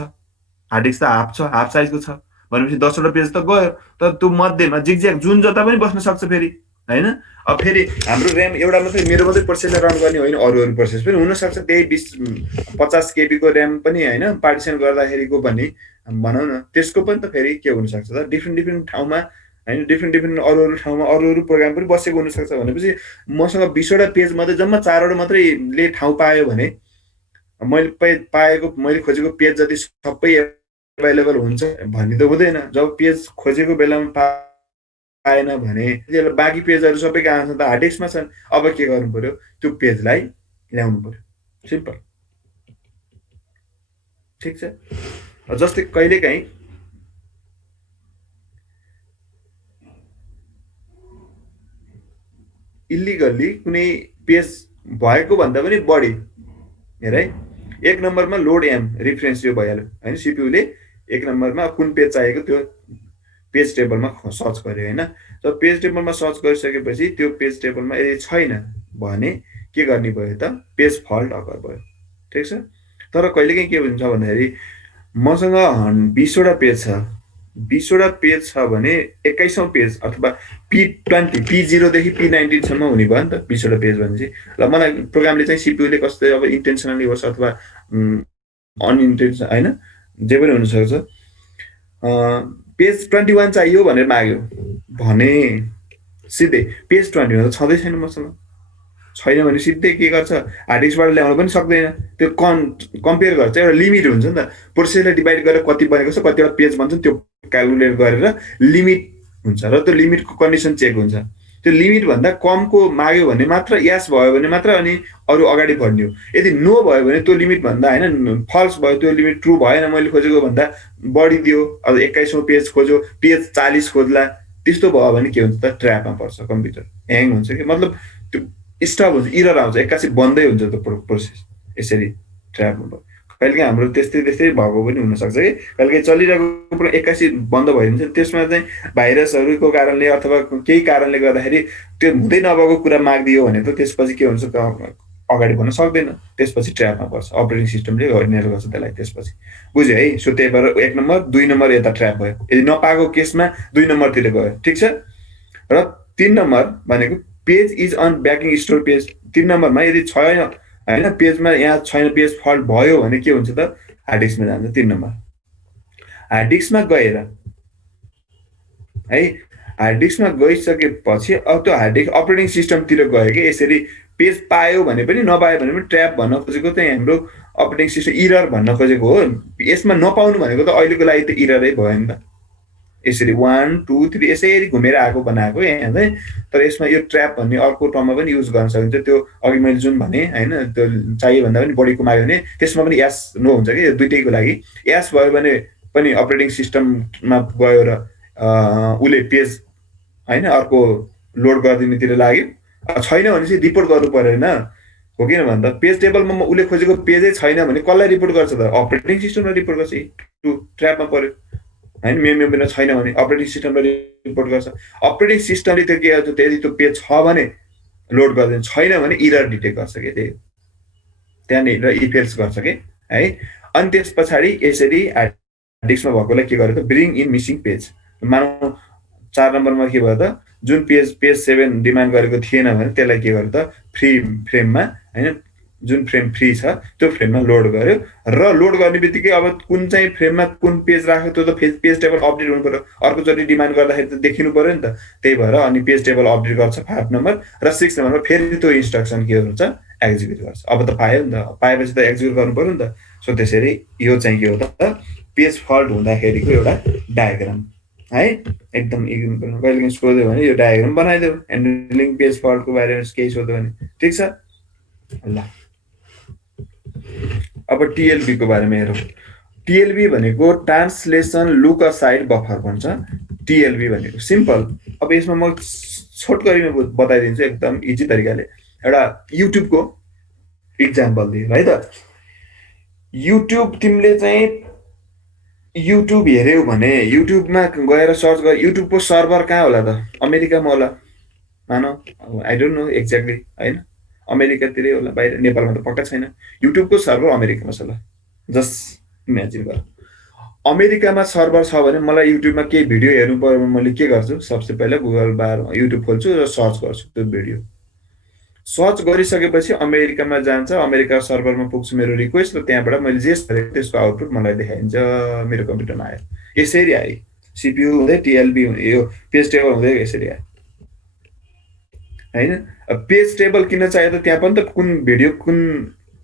हार्ड डिस्क त हाफ साइजको छ भनेपछि 10वटा पेज त गयो। तर त्यो मध्येमा जिगज्याग जुन जता पनि बस्न सक्छ फेरि हैन। अब फेरि हाम्रो ऱ्याम एउटा मात्रै मेरो मात्रै प्रोसेसर रन गर्ने होइन, अरू प्रोसेस पनि हुनसक्छ त्यही 50 केबीको ऱ्याम पनि हैन पार्टिसन गर्दाखेरिको पनि भनौँ न, त्यसको पनि त फेरि के हुनसक्छ त डिफ्रेन्ट ठाउँमा हैन, डिफ्रेन्ट अरू ठाउँमा अरू प्रोग्राम पनि बसेको हुनसक्छ भनेपछि मसँग 20वटा पेज मध्ये जम्मा 4वटा मात्रैले ठाउँ पायो भने मैले पाएको मैले खोजेको पेज जति सबै एभाइलेबल हुन्छ भन्ने त हुँदैन। जब पेज खोजेको बेलामा पाएन भने बाँकी पेजहरू सबै कहाँ छन् त हार्ड डिस्कमा छन्। अब के गर्नु पर्यो, त्यो पेजलाई ल्याउनु पर्यो, सिम्पल, ठिक छ। जस्तै कहिलेकाहीँ इल्लिगल्ली कुनै पेज भएको भन्दा पनि बढी हेर है, 1 नम्बरमा लोड एम रिफरेन्स यो भइहाल्यो हैन, सिपियुले 1 नम्बरमा कुन पेज चाहिएको त्यो पेज टेबलमा सर्च गर्यो हैन। जब पेज टेबलमा सर्च गरिसकेपछि त्यो पेज टेबलमा यदि छैन भने के गर्ने भयो त, पेज फल्ट अकर भयो, ठिक छ। तर कहिलेकाहीँ के हुन्छ भन्दाखेरि मसँग 20वटा पेज छ, 20वटा पेज छ भने 21औं पेज अथवा P20 P0 देखि P19 सम्म हुने भयो नि त 20वटा पेज भनेपछि। ल मलाई प्रोग्रामले चाहिँ सिपियुले कस्तै अब इन्टेन्सनली होस् अथवा अनइन्टेन्सनल हैन जे पनि हुनसक्छ, पेज 21 चाहियो भनेर माग्यो भने सिधै पेज 21 त छँदै छैन मसँग, छैन भने सिधै के गर्छ, हार्ड डिस्कबाट ल्याउन पनि सक्दैन। त्यो कम्पेयर गर्छ, एउटा लिमिट हुन्छ नि त, प्रोसेसरलाई डिभाइड गरेर कति बनेको छ कतिवटा पेज भन्छ त्यो क्यालकुलेट गरेर लिमिट हुन्छ र त्यो लिमिटको कन्डिसन चेक हुन्छ। त्यो लिमिट भन्दा कमको माग्यो भने मात्र, यस भयो भने मात्र अनि अरू अगाडि बढ्ने हो। यदि नो भयो भने त्यो लिमिट भन्दा हैन फल्स भयो, त्यो लिमिट ट्रु भएन, मैले खोजेको भन्दा बढी दियो, अब 21औं पेज खोज्यो, पेज 40 खोज्ला, त्यस्तो भयो भने के हुन्छ त, ट्र्यापमा पर्छ, कम्प्युटर ह्याङ हुन्छ कि मतलब त्यो स्टप हुन्छ, इरर आउँछ, एक्कासी बन्दै हुन्छ त्यो प्रोसेस, यसरी ट्र्यापमा भयो। कहिलेकाहीँ हाम्रो त्यस्तै भएको पनि हुनसक्छ कि कहिलेकाहीँ चलिरहेको एक्कासी बन्द भइदिन्छ, त्यसमा चाहिँ भाइरसहरूको कारणले अथवा केही कारणले गर्दाखेरि त्यो हुँदै नभएको कुरा मागिदियो भने त त्यसपछि के हुन्छ त, अगाडि बढ्न सक्दैन, त्यसपछि ट्र्यापमा पर्छ, अपरेटिङ सिस्टमले हेर्नेर गर्छ त्यसलाई। त्यसपछि बुझ्यो है। सो त्यही भएर 1 नम्बर 2 नम्बर यता ट्र्याप भयो, यदि नपाएको केसमा 2 नम्बरतिर गयो, ठिक छ। र 3 नम्बर भनेको page is on backing store page. 3 नम्बरमा यदि छैन हैन, पेजमा यहाँ छैन, पेज फल्ट भयो भने के हुन्छ त, हार्ड डिस्कमा जान्छ। 3 नम्बर हार्ड डिस्कमा गएर है, हार्ड डिस्कमा गइसकेपछि अब त्यो हार्ड डिस्क अपरेटिङ सिस्टमतिर गयो कि यसरी पेज पायो भने पनि नपायो भने पनि ट्र्याप भन्न खोजेको चाहिँ हाम्रो अपरेटिङ सिस्टम इरर भन्न खोजेको हो। यसमा नपाउनु भनेको त अहिलेको लागि त इररै भयो नि त, यसरी 1 2 3 यसरी घुमेर आएको बनाएको यहाँ चाहिँ। तर यसमा यो ट्र्याप भन्ने अर्को टर्ममा पनि युज गर्न सकिन्छ। त्यो अघि मैले जुन भने हैन, त्यो चाहियो भन्दा पनि बढीको माग्यो भने त्यसमा पनि यस नो हुन्छ कि, दुईटैको लागि यस भयो भने पनि अपरेटिङ सिस्टममा गयो र उले पेज हैन अर्को लोड गरिदिनेतिर लाग्यो, छैन भने चाहिँ रिपोर्ट गर्नु परेन हो, किन भन्दा पेज टेबलमा उले खोजेको पेजै छैन भने कसलाई रिपोर्ट गर्छ त, अपरेटिङ सिस्टमलाई रिपोर्ट गर्छ। टु ट्र्यापमा पर्यो हैन, मेमोरीमा छैन भने अपरेटिङ सिस्टमलाई रिपोर्ट गर्छ। अपरेटिङ सिस्टमले त्यो के गर्छ, यदि त्यो पेज छ भने लोड गर्दैन, छैन भने इरर डिटेक्ट गर्छ के, त्यहाँनिर इफेल्स गर्छ के है। अनि त्यस पछाडि यसरी हार्ड डिस्कमा भएकोलाई के गर्यो त, ब्रिङ इन मिसिङ पेज। मानौ 4 नम्बरमा के भयो त, जुन पेज 7 डिमान्ड गरेको थिएन भने त्यसलाई के गर्यो त, फ्री फ्रेममा हैन, जुन फ्रेम फ्री छ त्यो फ्रेममा लोड गर्यो र लोड गर्ने बित्तिकै अब कुन चाहिँ फ्रेममा कुन पेज राख्यो त्यो त पेज टेबल अपडेट हुनु पर्यो, अर्कोचोटि डिमान्ड गर्दाखेरि त देखिनु पर्यो नि त। त्यही भएर अनि पेज टेबल अपडेट गर्छ 5 नम्बर र 6 नम्बरमा फेरि त्यो इन्स्ट्रक्सन के हुन्छ, एक्जिक्युट गर्छ। अब त पायो नि त, पाएपछि त एक्जिक्युट गर्नु पर्यो नि त। सो त्यसरी यो चाहिँ के हो त, पेज फल्ट हुँदाखेरिको एउटा डायग्राम है। एकदम कहिलेकाहीँ सोध्यो भने यो डायग्राम बनाइदेऊ, ह्यान्डलिङ पेज फल्टको बारेमा केही सोध्यो भने, ठिक छ। ल अब टिएलबी को बारेमा हेरौँ। टिएलबी भनेको ट्रान्सलेसन लुक असाइड बफर भन्छ। टिएलबी भनेको सिम्पल, अब यसमा म छोटकरीमा बताइदिन्छु एकदम इजी तरिकाले। एउटा युट्युबको इक्जाम्पल दिएर है त, युट्युब तिमीले चाहिँ युट्युब हेऱ्यौ भने युट्युबमा गएर सर्च गर, युट्युबको सर्भर कहाँ होला त, अमेरिकामा होला मानौ, आई डोन्ट नो एक्ज्याक्टली हैन, अमेरिकातिरै होला, बाहिर नेपालमा त पक्का छैन। युट्युबको सर्भर अमेरिकामा छ ल, जस्ट इमेजिन गर। अमेरिकामा सर्भर छ भने मलाई युट्युबमा केही भिडियो हेर्नु पर्यो भने मैले के गर्छु, सबसे पहिला गुगल बार युट्युब खोल्छु र सर्च गर्छु त्यो भिडियो। सर्च गरिसकेपछि अमेरिकामा जान्छ, अमेरिका सर्भरमा पुग्छु मेरो रिक्वेस्ट, र त्यहाँबाट मैले जे गरेँ त्यसको आउटपुट मलाई देखाइन्छ मेरो कम्प्युटरमा आयो। यसरी आयो, सिपियु हुँदै टिएलबी हुँदै यो पेज टेबल हुँदै यसरी आयो होइन। पेज टेबल किन चाहियो त, त्यहाँ पनि त कुन भिडियो कुन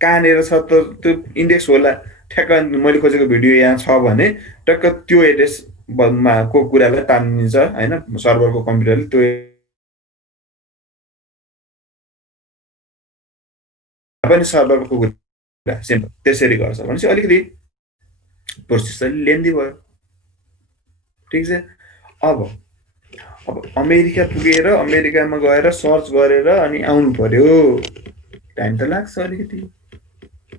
कहाँनिर छ त त्यो इन्डेक्स होला। ठ्याक्क मैले खोजेको भिडियो यहाँ छ भने टक्क त्यो एड्रेसमा को कुरालाई तानिन्छ होइन, सर्भरको कम्प्युटरले त्यो पनि सर्भरको कुरा सिम्पल त्यसरी गर्छ भनेपछि अलिकति प्रोसेस अलि लेन्दी भयो। ठिक छ। अब अमेरिका पुगेर अमेरिकामा गएर सर्च गरेर अनि आउनु पर्यो, टाइम त लाग्छ अलिकति,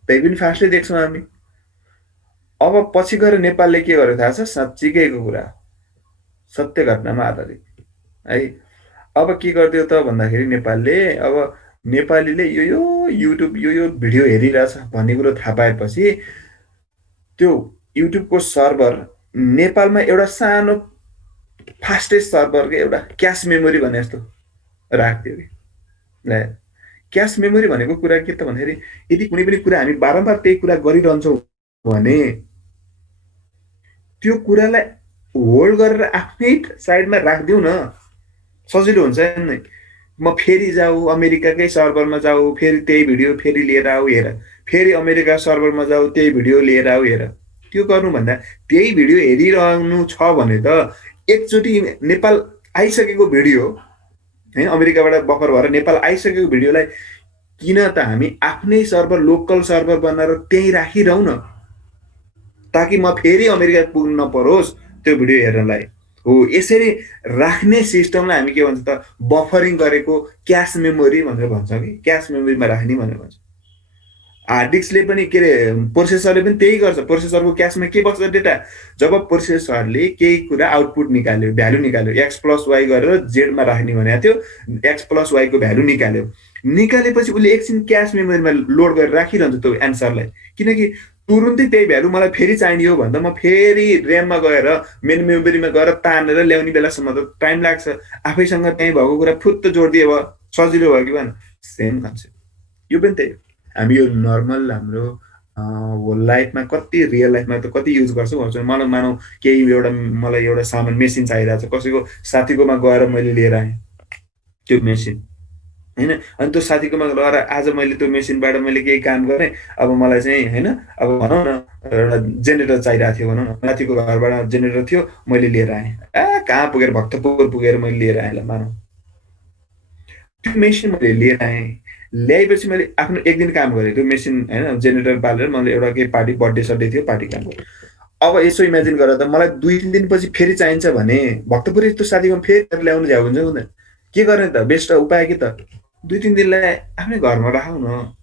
त्यही पनि फास्टै देख्छौँ हामी। अब पछि गएर नेपालले के गर्यो थाहा छ, साँच्चीकैको कुरा, सत्य घटनामा आधारित है। अब के गरिदियो त भन्दाखेरि नेपालले, अब नेपालीले यो युट्युब यो भिडियो हेरिरहेछ भन्ने कुरो थाहा पाएपछि त्यो युट्युबको सर्भर नेपालमा एउटा सानो फास्टेस्ट सर्भरको एउटा क्यास मेमोरी भने जस्तो राख्थ्यो कि ल। क्यास मेमोरी भनेको कुरा के त भन्दाखेरि यदि कुनै पनि कुरा हामी बारम्बार त्यही कुरा गरिरहन्छौँ भने त्यो कुरालाई होल्ड गरेर आफ्नै साइडमा राखिदिउँ न, सजिलो हुन्छ नि। म फेरि जाऊ अमेरिकाकै सर्भरमा जाऊ, फेरि त्यही भिडियो फेरि लिएर आऊ हेर, फेरि अमेरिका सर्भरमा जाऊ त्यही भिडियो लिएर आऊ हेर। त्यो गर्नुभन्दा त्यही भिडियो हेरिरहनु छ भने त एकचोटि नेपाल आइसकेको भिडियो होइन, अमेरिकाबाट बफर भएर नेपाल आइसकेको भिडियोलाई किन त हामी आफ्नै सर्भर लोकल सर्भर बनाएर त्यहीँ राखिरहँ न, ताकि म फेरि अमेरिका पुग्नु नपरोस् त्यो भिडियो हेर्नलाई। हो, यसरी राख्ने सिस्टमलाई हामी के भन्छ त, बफरिङ गरेको क्यास मेमोरी भनेर भन्छौँ कि, क्यास मेमोरीमा राख्ने भनेर भन्छ। हार्ड डिस्कले पनि के अरे प्रोसेसरले पनि त्यही गर्छ। प्रोसेसरको क्यासमा के बस्छ डेटा, जब प्रोसेसरले केही कुरा आउटपुट निकाल्यो, भ्यालु निकाल्यो, एक्स प्लस वाई गरेर जेडमा राख्ने भनेको थियो, एक्स प्लस वाईको भ्यालु निकाल्यो, निकालेपछि उसले एकछिन क्यास मेमोरीमा लोड गरेर राखिरहन्छ त्यो एन्सरलाई, किनकि तुरुन्तै त्यही भ्यालु मलाई फेरि चाहिने हो भन्दा म फेरि ऱ्याममा गएर मेन मेमोरीमा गएर तानेर ल्याउने बेलासम्म त टाइम लाग्छ। आफैसँग त्यहीँ भएको कुरा फुत्त जोडिदिए भयो, सजिलो भयो कि भएन। सेम कन्सेप्ट यो पनि त्यही। हामी यो नर्मल हाम्रो होल लाइफमा कति, रियल लाइफमा त कति युज गर्छौँ। मलाई मानौ केही एउटा मलाई एउटा सामान मेसिन चाहिरहेको छ, कसैको साथीकोमा गएर मैले लिएर आएँ त्यो मेसिन होइन, अनि त्यो साथीकोमा गएर आज मैले त्यो मेसिनबाट मैले केही काम गरेँ, अब मलाई चाहिँ होइन, अब भनौँ न एउटा जेनेरेटर चाहिरहेको थियो भनौँ न, माथिको घरबाट जेनेरेटर थियो मैले लिएर आएँ, कहाँ पुगेर भक्तपुर पुगेर मैले लिएर आएँ ल मानौँ। त्यो मेसिन मैले लिएर आएँ, ल्याएपछि मैले आफ्नो एक दिन काम गरेँ त्यो मेसिन होइन, जेनेरेटर बालेर मैले एउटा केही पार्टी बर्थडे सड्डे थियो पार्टी काम गरेँ। अब यसो इमेजिन गरेर त मलाई 2-3 दिनपछि फेरि चाहिन्छ भने भक्तपुर त्यो साथीकोमा फेरि ल्याउनु झ्याउ हुन्छ हुँदैन, के गर्ने त, बेस्ट उपाय के त, 2-3 दिनलाई आफ्नै घरमा राखौँ न।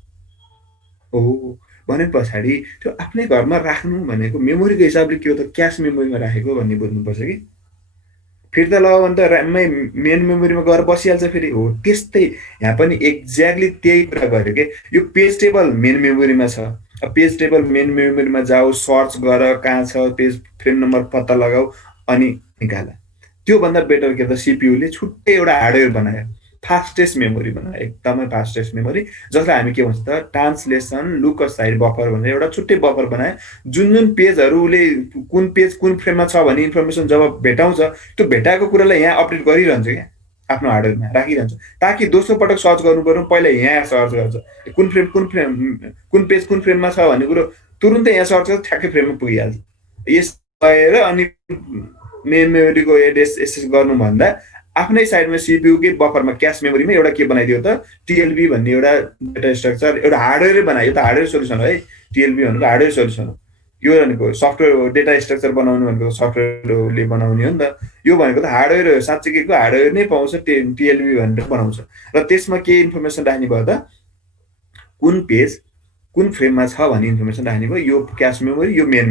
हो, भने पछाडि त्यो आफ्नै घरमा राख्नु भनेको मेमोरीको हिसाबले के हो त, क्यास मेमोरीमा राखेको भन्ने बुझ्नुपर्छ कि। फिर्ता लगायो भने त ऱ्याममै मेन मेमोरीमा गएर बसिहाल्छ फेरि। हो, त्यस्तै यहाँ पनि एक्ज्याक्टली त्यही कुरा गर्यो कि यो पेज टेबल मेन मेमोरीमा छ, पेज टेबल मेन मेमोरीमा जाऊ, सर्च गर कहाँ छ, पेज फ्रेम नम्बर पत्ता लगाऊ अनि निकाल। त्योभन्दा बेटर के त सिपियुले छुट्टै एउटा हार्डवेयर बनायो, फास्टेस्ट मेमोरी बनायो, एकदमै फास्टेस्ट मेमोरी, जसलाई हामी के भन्छ त ट्रान्सलेसन लुक असाइड बफर भनेर एउटा छुट्टै बफर बनायो। जुन जुन पेजहरूले कुन पेज कुन फ्रेममा छ भन्ने इन्फर्मेसन जब भेटाउँछ त्यो भेटाएको कुरालाई यहाँ अपडेट गरिरहन्छ क्या, आफ्नो हार्डवेयरमा राखिरहन्छ, ताकि दोस्रो पटक सर्च गर्नु पर्यो पहिला यहाँ सर्च गर्छ कुन फ्रेम कुन पेज कुन फ्रेममा छ भन्ने कुरो तुरुन्तै यहाँ सर्च गर्छ, ठ्याक्कै फ्रेममा पुगिहाल्छ। यस भएर अनि मेन मेमोरीको एड्रेस एसेस गर्नुभन्दा आफ्नै साइडमा सिपियुकै बफरमा क्यास मेमोरीमा एउटा के बनाइदियो त, टिएलबी भन्ने एउटा डेटा स्ट्रक्चर एउटा हार्डवेयर बनायो। यो त हार्डवेयर सोल्युसन हो है, टिएलबी भनेको हार्डवेयर सोल्युसन हो। यो भनेको सफ्टवेयर डेटा स्ट्रक्चर बनाउनु भनेको सफ्टवेयरले बनाउने हो नि त, यो भनेको त हार्डवेयर हो, साँच्चीको हार्डवेयर नै पाउँछ टिएलबी भनेर बनाउँछ। र त्यसमा के इन्फर्मेसन राख्ने भयो त, कुन पेज कुन फ्रेममा छ भन्ने इन्फर्मेसन राख्ने भयो। यो क्यास मेमोरी, यो मेन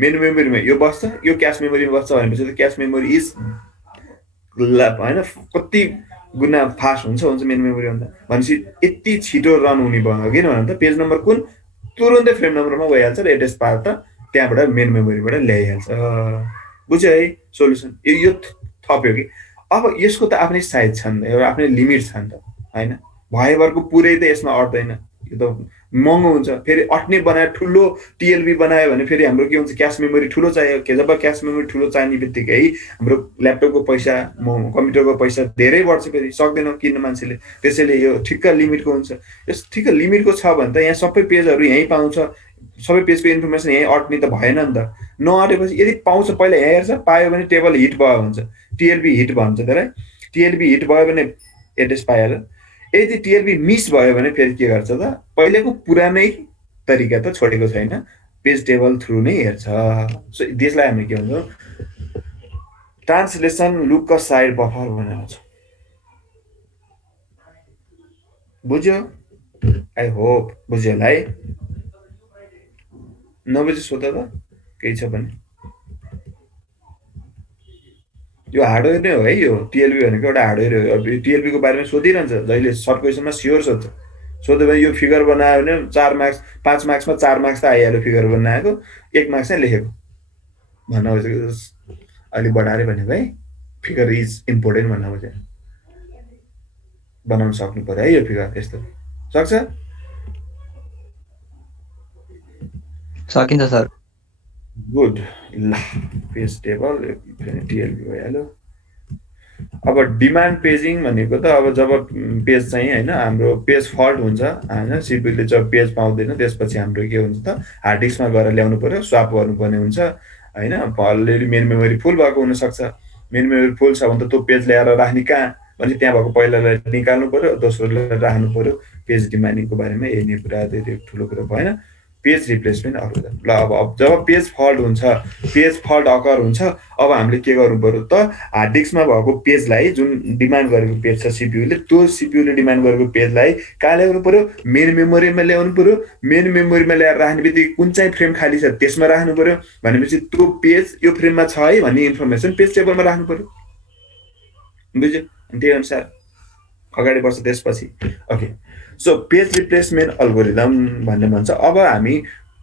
मेमोरीमा यो बस्छ, यो क्यास मेमोरीमा बस्छ भनेपछि त क्यास मेमोरी इज होइन कति गुना फास्ट हुन्छ मेन मेमोरी भन्दा भनेपछि यति छिटो रन हुने भयो किन भन्दा त पेज नम्बर कुन तुरुन्तै फ्रेम नम्बरमा गइहाल्छ र एड्रेस बार त त्यहाँबाट मेन मेमोरीबाट ल्याइहाल्छ। बुझ्यो है सोल्युसन यो थप्यो कि अब यसको त आफ्नै साइज छ नि त एउटा आफ्नै लिमिट छ नि त होइन भएभरको पुरै त यसमा अट्दैन यो त महँगो हुन्छ फेरि अट्ने बनायो ठुलो टिएलबी बनायो भने फेरि हाम्रो के हुन्छ क्यास मेमोरी ठुलो चाहियो के जब क्यास मेमोरी ठुलो चाहिने बित्तिकै हाम्रो ल्यापटपको पैसा कम्प्युटरको पैसा धेरै बढ्छ फेरि सक्दैन किन्न मान्छेले त्यसैले यो ठिक्क लिमिटको हुन्छ यस ठिक्क लिमिटको छ भने त यहाँ सबै पेजहरू यहीँ पाउँछ सबै पेजको इन्फर्मेसन यहीँ अट्ने त भएन नि त नअटेपछि यदि पाउँछ पहिला यहाँ हेर्छ पायो भने टेबल हिट भयो हुन्छ टिएलबी हिट भन्छ त्यसलाई टिएलबी हिट भयो भने एड्रेस पाइहाल्यो यदि टिएलबी मिस भयो भने फेरि के गर्छ त पहिलेको पुरानै तरिका त छोडेको छैन पेज टेबल थ्रु नै हेर्छ सो त्यसलाई हामी के भन्छौँ ट्रान्सलेसन लुक साइड बफर भनेर भन्छौँ। बुझ्यो आई होप बुझ्यो होला है नबुझ्यो सोध त केही छ भने यो हार्डवेयर नै हो है यो टिएलबी भनेको एउटा हार्डवेयर हो अब टिएलबीको बारेमा सोधिरहन्छ जहिले सर्ट क्वेसनमा स्योर सोध्छ सोध्यो भने यो फिगर बनायो भने 4 मार्क्स 5 मार्क्समा 4 मार्क्स त आइहाल्यो फिगर बनाएको 1 मार्क्स नै लेखेको भन्न खोजेको अलि बढाएर भनेको है फिगर इज इम्पोर्टेन्ट भन्न खोजेँ बनाउन सक्नु पर्यो है यो फिगर यस्तो सक्छ सकिन्छ सर गुड ल पेज टेबल टिएलबी भइहाल्यो अब डिमान्ड पेजिङ भनेको त अब जब पेज चाहिँ होइन हाम्रो पेज फल्ट हुन्छ होइन सिपियूले जब पेज पाउँदैन त्यसपछि हाम्रो के हुन्छ त हार्ड डिस्कमा गएर ल्याउनु पर्यो स्वाप गर्नुपर्ने हुन्छ होइन अलरेडी मेन मेमोरी फुल भएको हुनसक्छ मेन मेमोरी फुल छ भने त त्यो पेज ल्याएर राख्ने कहाँ भने त्यहाँ भएको पहिलालाई निकाल्नु पर्यो दोस्रोलाई राख्नु पर्यो पेज डिमान्डिङको बारेमा हेर्ने कुरा त्यति ठुलो कुरा भएन पेज रिप्लेसमेन्ट अरू ल अब जब पेज फल्ट हुन्छ पेज फल्ट अकर हुन्छ अब हामीले के गर्नु पर्यो त हार्ड डिस्कमा भएको पेजलाई जुन डिमान्ड गरेको पेज छ सिपियूले त्यो सिपियूले डिमान्ड गरेको पेजलाई कहाँ ल्याउनु पर्यो मेन मेमोरीमा ल्याउनु पर्यो मेन मेमोरीमा ल्याएर राख्ने बित्तिकै कुन चाहिँ फ्रेम खाली छ त्यसमा राख्नु पर्यो भनेपछि त्यो पेज यो फ्रेममा छ है भन्ने इन्फर्मेसन पेज टेबलमा राख्नु पर्यो बुझ्यो त्यही अनुसार अगाडि बढ्छ त्यसपछि okay so page replacement algorithm भन्ने भन्छ अब हामी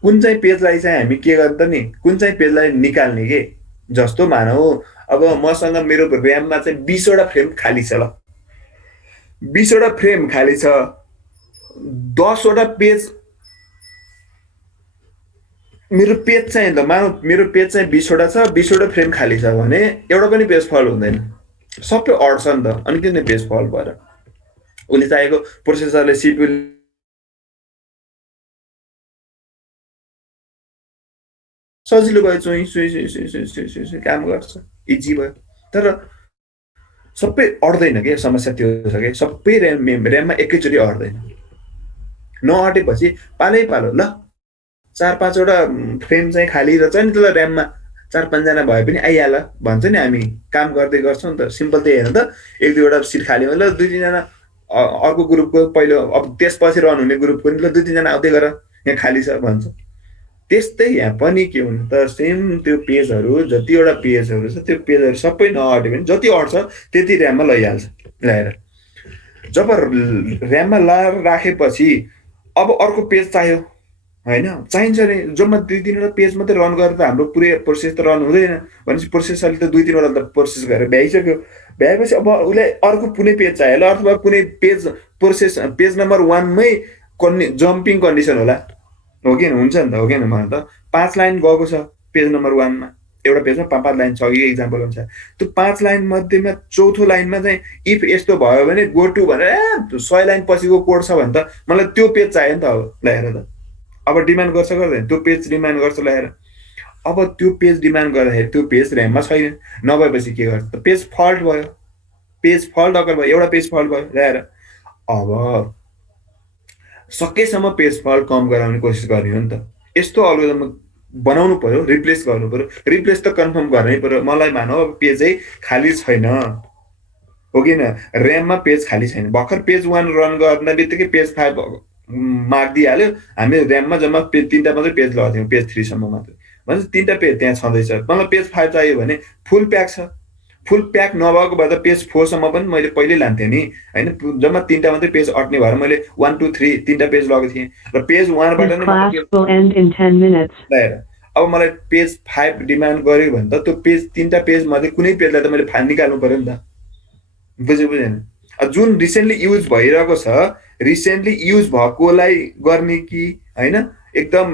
कुन चाहिँ पेजलाई चाहिँ हामी के गर्छ नि कुन चाहिँ पेजलाई निकाल्ने के जस्तो मानौ अब मसँग मेरो ऱ्याममा चाहिँ 20वटा फ्रेम खाली छ ल 20वटा फ्रेम खाली छ 10वटा पेज मेरो पेज चाहिँ ल मानौ मेरो पेज चाहिँ 20वटा छ 20वटा फ्रेम खाली छ भने एउटा पनि पेज फल हुँदैन सबै अड्छ नि त अनि किन पेज फल भएर उसले चाहेको प्रोसेसरले सिपियू सजिलो भयो चुई काम गर्छ इजी भयो तर सबै अड्दैन के समस्या त्यो छ कि सबै ऱ्याममा एकैचोटि अड्दैन नअटेपछि पालै पालो ल 4-5वटा फ्रेम चाहिँ खाली रहेछ नि त्यसलाई ऱ्याममा 4-5 जना भए पनि आइहाल भन्छ नि हामी काम गर्दै गर्छौँ नि त सिम्पल त्यही हेर्नु त 1-2वटा सिट खाली भयो ल 2-3 जना अर्को ग्रुपको पहिलो अब त्यसपछि रन हुने ग्रुपको नि ल 2-3 जना आउँदै गर यहाँ खाली छ भन्छ त्यस्तै यहाँ पनि के हुन्छ त सेम त्यो पेजहरू जतिवटा पेजहरू छ त्यो पेजहरू सबै नअट्यो भने जति अट्छ त्यति ऱ्याममा लैहाल्छ ल्याएर जब ऱ्याममा लाएर राखेपछि अब अर्को पेज चाहियो होइन चाहिन्छ नि जम्मा 2-3वटा पेज मात्रै रन गरेर त हाम्रो पुरै प्रोसेस त रन हुँदैन भनेपछि प्रोसेसरले त 2-3वटा त प्रोसेस गरेर भ्याइसक्यो भ्याएपछि अब उसलाई अर्को कुनै पेज चाहियो होला अथवा कुनै पेज प्रोसेस पेज नम्बर 1मै जम्पिङ कन्डिसन होला हो कि हुन्छ नि त हो कि मलाई त 5 लाइन गएको छ पेज नम्बर 1मा एउटा पेजमा 5 लाइन छ कि इक्जाम्पल अनुसार त्यो 5 लाइन मध्येमा चौथो लाइनमा चाहिँ इफ यस्तो भयो भने गो टु भनेर 100 लाइन पछिको कोड छ भने त मलाई त्यो पेज चाहियो नि त अब ल्याएर त अब डिमान्ड गर्छ गर्दैन त्यो पेज डिमान्ड गर्छ ल्याएर अब त्यो पेज डिमान्ड गर्दाखेरि त्यो पेज ऱ्याममा छैन नभएपछि के गर्छ त पेज फल्ट भयो पेज फल्ट अकर भयो एउटा पेज फल्ट भयो ल्याएर अब सकेसम्म पेज फल्ट कम गराउने कोसिस गर्ने हो नि त यस्तो अल्गोरिदम बनाउनु पर्यो रिप्लेस गर्नु पर्यो रिप्लेस त कन्फर्म गर्नै पर्यो मलाई मानौ अब पेजै खाली छैन हो किन ऱ्याममा पेज खाली छैन भर्खर पेज 1 रन गर्न बित्तिकै पेज 5 मार्क दिइहाल्यो हामी ऱ्याममा जम्मा 3टा मात्रै पेज लगाएको थियौँ पेज 3 सम्म मात्रै भनेपछि 3टा पेज त्यहाँ छँदैछ मलाई पेज 5 चाहियो भने फुल प्याक छ फुल प्याक नभएको भए त पेज 4 सम्म पनि मैले पहिल्यै लान्थेँ नि हैन। जम्मा 3टा मात्रै पेज अट्ने भएर मैले 1 2 3 3टा पेज लगेको थिएँ र पेज 1 बाट नै अब मलाई पेज 5 डिमान्ड गर्यो भने त त्यो पेज 3टा पेज मध्ये कुनै पेजलाई त मैले निकाल्नु पर्यो नि त। बुझेन? जुन रिसेन्टली युज भइरहेको छ, रिसेन्टली युज भएकोलाई गर्ने कि हैन, एकदम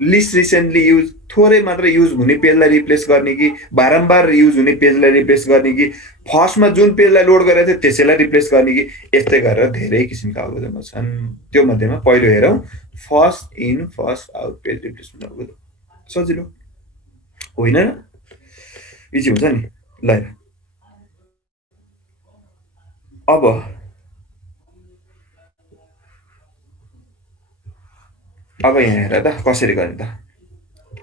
लिस्ट रिसेन्टली युज थोरै मात्र युज हुने पेजलाई रिप्लेस गर्ने कि बारम्बार युज हुने पेजलाई रिप्लेस गर्ने कि फर्स्टमा जुन पेजलाई लोड गरेको थियो त्यसैलाई रिप्लेस गर्ने कि यस्तै गरेर धेरै किसिमका अल्गोरिदमहरू छन्। त्यो मध्येमा पहिलो हेरौँ first in first out page replacement algorithm. सजिलो होइन र? इजी हुन्छ नि। ल अब यहाँ हेर त कसरी गर्ने त।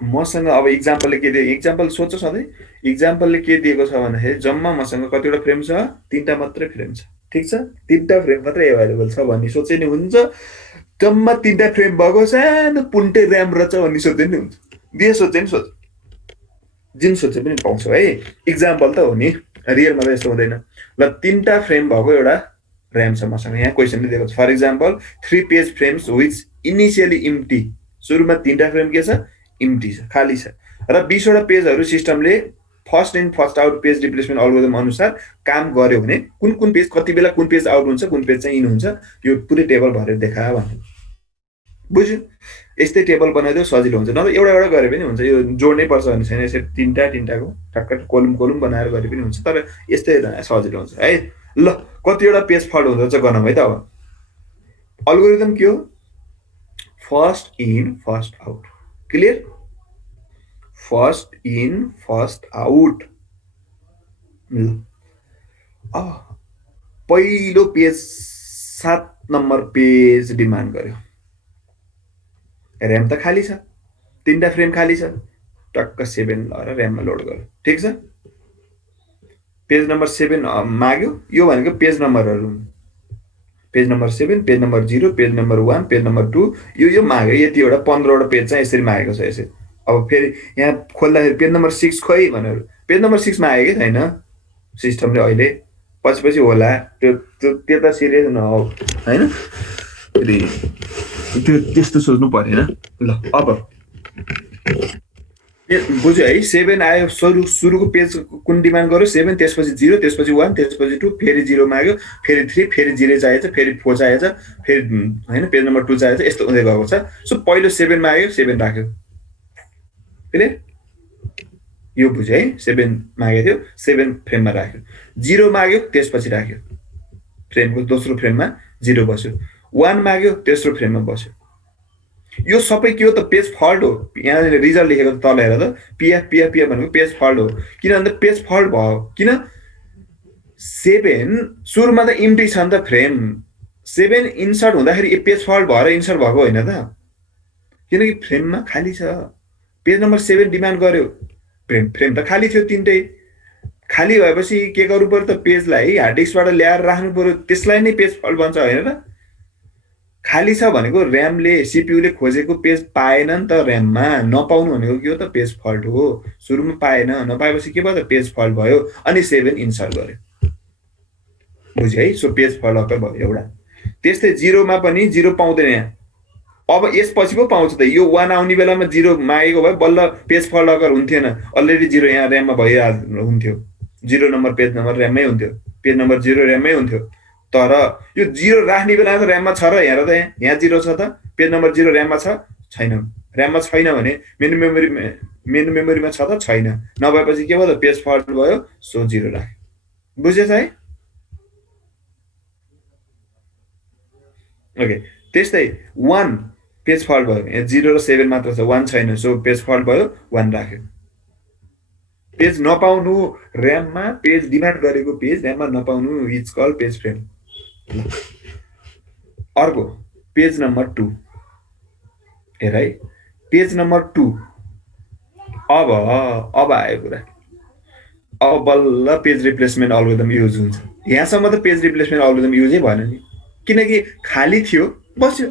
मसँग अब इक्जाम्पलले के दियो, इक्जाम्पल सोध्छ सधैँ। इक्जाम्पलले के दिएको छ भन्दाखेरि जम्मा मसँग कतिवटा फ्रेम छ, 3टा मात्रै फ्रेम छ। ठिक छ, 3टा फ्रेम मात्रै एभाइलेबल छ भन्ने सोचे नि हुन्छ। जम्मा 3टा फ्रेम भएको सानो पुन्टे ऱ्याम रहेछ भन्ने सोचे नि हुन्छ। जे सोचे नि सोच, जुन सोचे पनि पाउँछ है। इक्जाम्पल त हो नि, रियलमा त यस्तो हुँदैन। ल 3टा फ्रेम भएको एउटा ऱ्याम छ मसँग। यहाँ क्वेसन दिएको छ, for example 3 page frames which initially empty. सुरुमा 3टा फ्रेम के छ, इम्प्टी छ, खाली छ र 20वटा पेजहरू सिस्टमले first in first out page replacement algorithm अनुसार काम गर्यो भने कुन कुन पेज कति बेला कुन पेज आउट हुन्छ, कुन पेज चाहिँ इन हुन्छ, यो पुरै टेबल भरेर देखा भन्ने। बुझ्यो? यस्तै टेबल बनाइदियो सजिलो हुन्छ। नभए एउटा एउटा गरे पनि हुन्छ, यो जोड्नै पर्छ भन्ने छैन। यसरी 3टाको टक्क कोलम बनाएर गरे पनि हुन्छ, तर यस्तै सजिलो हुन्छ है। ल कतिवटा पेज फल्ट हुँदो रहेछ गरौँ है त। अब अल्गोरिदम के हो, first in first out. Clear? First in first out. पहिलो पेज 7 नम्बर पेज डिमान्ड गर्यो। ऱ्याम त खाली छ, 3टा फ्रेम खाली छ, टक्क 7 लगाएर ऱ्याममा लोड गर्यो। ठिक छ, पेज नम्बर 7 माग्यो। यो भनेको पेज नम्बरहरू, page number 7, page number 0, page number 1, page number 2, यो माग्यो। यतिवटा 15वटा पेज चाहिँ यसरी मागेको छ। यसरी अब फेरि यहाँ खोल्दाखेरि पेज नम्बर 6 खोइ भनेर पेज नम्बर 6 मागे कि छैन सिस्टमले अहिले, पछि होला। त्यो त सिरियस नहो हैन, त्यो त्यस्तो सोच्नु परेन। ल अब बुझ्यो है। 7 आयो, सुरुको पेज कुन डिमान्ड गर्यो, 7, त्यसपछि 0, त्यसपछि 1, त्यसपछि 2, फेरि 0 माग्यो, फेरि 3, फेरि 0 चाहिएछ, फेरि 4 चाहिएछ, फेरि हैन पेज नम्बर 2 चाहिएछ। यस्तो हुँदै गएको छ। सो पहिलो 7 माग्यो, 7 राख्यो। क्लियर? यो बुझ्यो है। 7 मागेको थियो, 7 फ्रेममा राख्यो। 0 माग्यो, त्यसपछि राख्यो, फ्रेमको दोस्रो फ्रेममा 0 बस्यो। 1 माग्यो, तेस्रो फ्रेममा बस्यो। यो सबै के हो त, पेज फल्ट हो। यहाँ रिजल्ट लेखेको तल हेर त, पिएफ पिएफ पिएफ भनेको पेज फल्ट हो। किन भन्दा पेज फल्ट भयो, किन 7 सुरुमा त इम्प्टी छ नि त फ्रेम। 7 इन्सर्ट हुँदाखेरि पेज फल्ट भएर इन्सर्ट भएको होइन त, किनकि फ्रेममा खाली छ। पेज नम्बर 7 डिमान्ड गर्यो, फ्रेम त खाली थियो, 3टै खाली भएपछि के गर्नु पर्यो त, पेजलाई हार्ड डिस्कबाट ल्याएर राख्नु पर्यो। त्यसलाई नै पेज फल्ट भन्छ होइन त। खाली छ भनेको ऱ्यामले सिपियुले खोजेको पेज पाएन नि त। ऱ्याममा नपाउनु भनेको के हो त, पेज फल्ट हो। सुरुमा पाएन, नपाएपछि के भयो त, पेज फल्ट भयो। अनि 7 इन्सर्ट गर्यो। बुझ्यो है। सो पेज फल्ट अकर भयो एउटा। त्यस्तै 0मा पनि 0 पाउँदैन यहाँ। अब यसपछि पो पाउँछ त। यो 1 आउने बेलामा 0 मागेको भए बल्ल पेज फल्ट अकर हुन्थेन। अलरेडी 0 यहाँ ऱ्याममा भइरहेको हुन्थ्यो। 0 नम्बर पेज नम्बर ऱ्याममै हुन्थ्यो, पेज नम्बर 0 ऱ्याममै हुन्थ्यो। तर यो 0 राख्ने बेलामा त ऱ्याममा छ र हेर त, यहाँ 0 छ त, पेज नम्बर 0 ऱ्याममा छ छैन। ऱ्याममा छैन भने मेनु मेमोरीमा छ त छैन। नभएपछि के भयो त, पेज फल्ट भयो। सो 0 राख्यो। बुझेछ है? ओके। त्यस्तै 1 पेज फल्ट भयो, यहाँ 0 र 7 मात्र छ, 1 छैन। सो पेज फल्ट भयो, 1 राख्यो। पेज नपाउनु, ऱ्याममा पेज डिमान्ड गरेको पेज ऱ्याममा नपाउनु, इट्स कल पेज फ्रेम। अर्को पेज नम्बर 2 हेर है। पेज नम्बर 2 अब आयो कुरा। अब बल्ल पेज रिप्लेसमेन्ट अल्गोरिदम युज हुन्छ। यहाँसम्म त पेज रिप्लेसमेन्ट अल्गोरिदम युजै भएन नि, किनकि खाली थियो, बस्यो।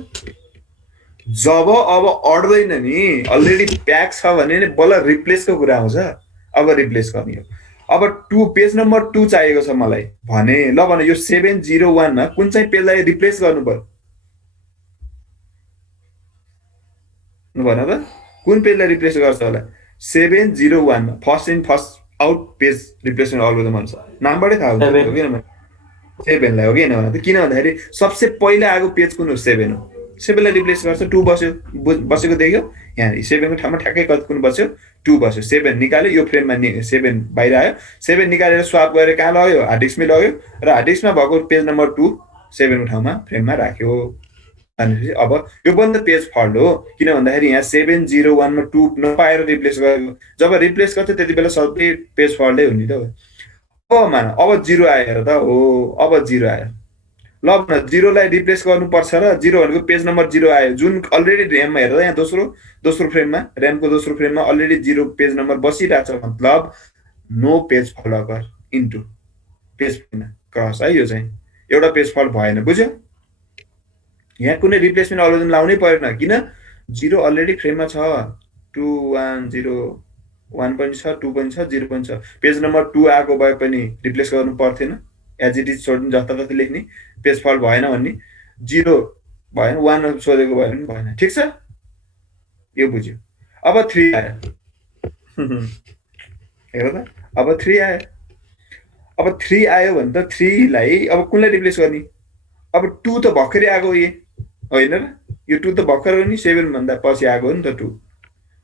जब अब अड्दैन नि, अलरेडी प्याक छ भने नि बल्ल रिप्लेसको कुरा आउँछ। अब रिप्लेस गर्ने हो। अब 2 पेज नम्बर 2 चाहिएको छ मलाई भने ल भन यो 701 मा कुन चाहिँ पेजलाई रिप्लेस गर्नु पर्यो भन त कुन पेजलाई रिप्लेस गर्छ होला 701 मा first in first out page replacement algorithm भन्छ नामबाटै थाहा हुन्छ हो किन 7 लाई हो कि होइन भन त किन भन्दाखेरि सबसे पहिला आएको पेज कुन हो 7 हो 7 लाई रिप्लेस गर्छ 2 बस्यो बसेको देख्यो यहाँ 7 को ठाउँमा ठ्याक्कै कति कुन बस्यो 2 बस्यो 7 निकाल्यो यो फ्रेममा 7 बाहिर आयो 7 निकालेर स्वाप गरेर कहाँ लग्यो हार्ड डिस्कमै लग्यो र हार्ड डिस्कमा भएको पेज नम्बर 2 7 को ठाउँमा फ्रेममा राख्यो भनेपछि अब यो पनि त पेज फल्ट हो किन भन्दाखेरि यहाँ 701 मा 2 नपाएर रिप्लेस गर्यो जब रिप्लेस गर्छ त्यति बेला सबै पेज फल्टै हो नि त अब मान अब 0 आयो हेर त हो अब 0 आयो ल भन 0 लाई रिप्लेस गर्नुपर्छ र 0 भनेको पेज नम्बर 0 आयो जुन अलरेडी र्याममा हेर यहाँ दोस्रो फ्रेममा र्यामको दोस्रो फ्रेममा अलरेडी 0 पेज नम्बर बसिरहेछ मतलब no page fault occur into page cross है यो चाहिँ एउटा पेज फल्ट भएन बुझ्यो यहाँ कुनै रिप्लेसमेन्ट अल्गोरिदम लाउनै परेन किन 0 अलरेडी फ्रेममा छ 2 1 0 1 पनि छ 2 पनि छ 0 पनि छ पेज नम्बर 2 आएको भए पनि रिप्लेस गर्नु पर्थेन एज इट इज छोड्नु जताततै लेख्ने पेज फल्ट भएन भन्ने 0 भएन 1 सोधेको भए पनि भएन ठिक छ यो बुझ्यो अब 3 आयो हेर त अब 3 आयो अब 3 आयो भने त 3 लाई अब कुनलाई रिप्लेस गर्ने अब 2 त भर्खरै आएको ये होइन र यो 2 त भर्खर हो नि 7 भन्दा पछि आएको हो नि त 2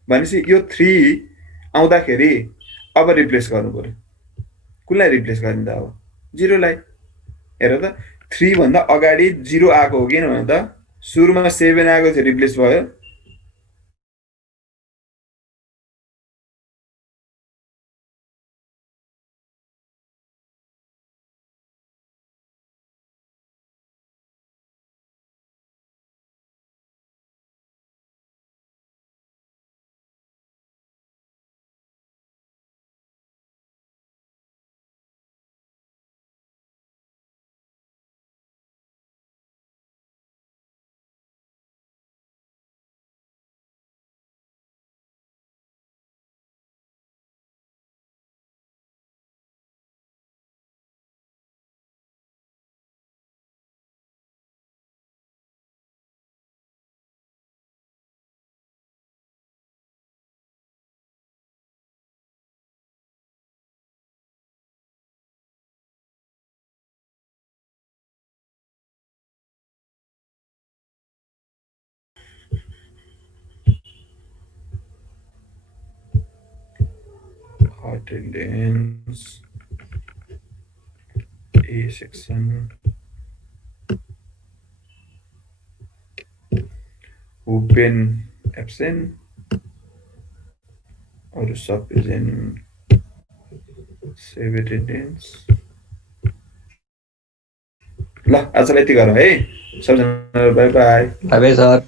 भनेपछि यो 3 आउँदाखेरि अब रिप्लेस गर्नु पर्यो कुनलाई रिप्लेस गर्ने त अब 0 लाई हेर त 3 भन्दा अगाडि 0 आएको हो किन भने त सुरुमा 7 आएको थियो रिप्लेस भयो attendance A section who been absent or sub is in save attendance ल आजलाई यति गरौँ है सबजना by by by by sir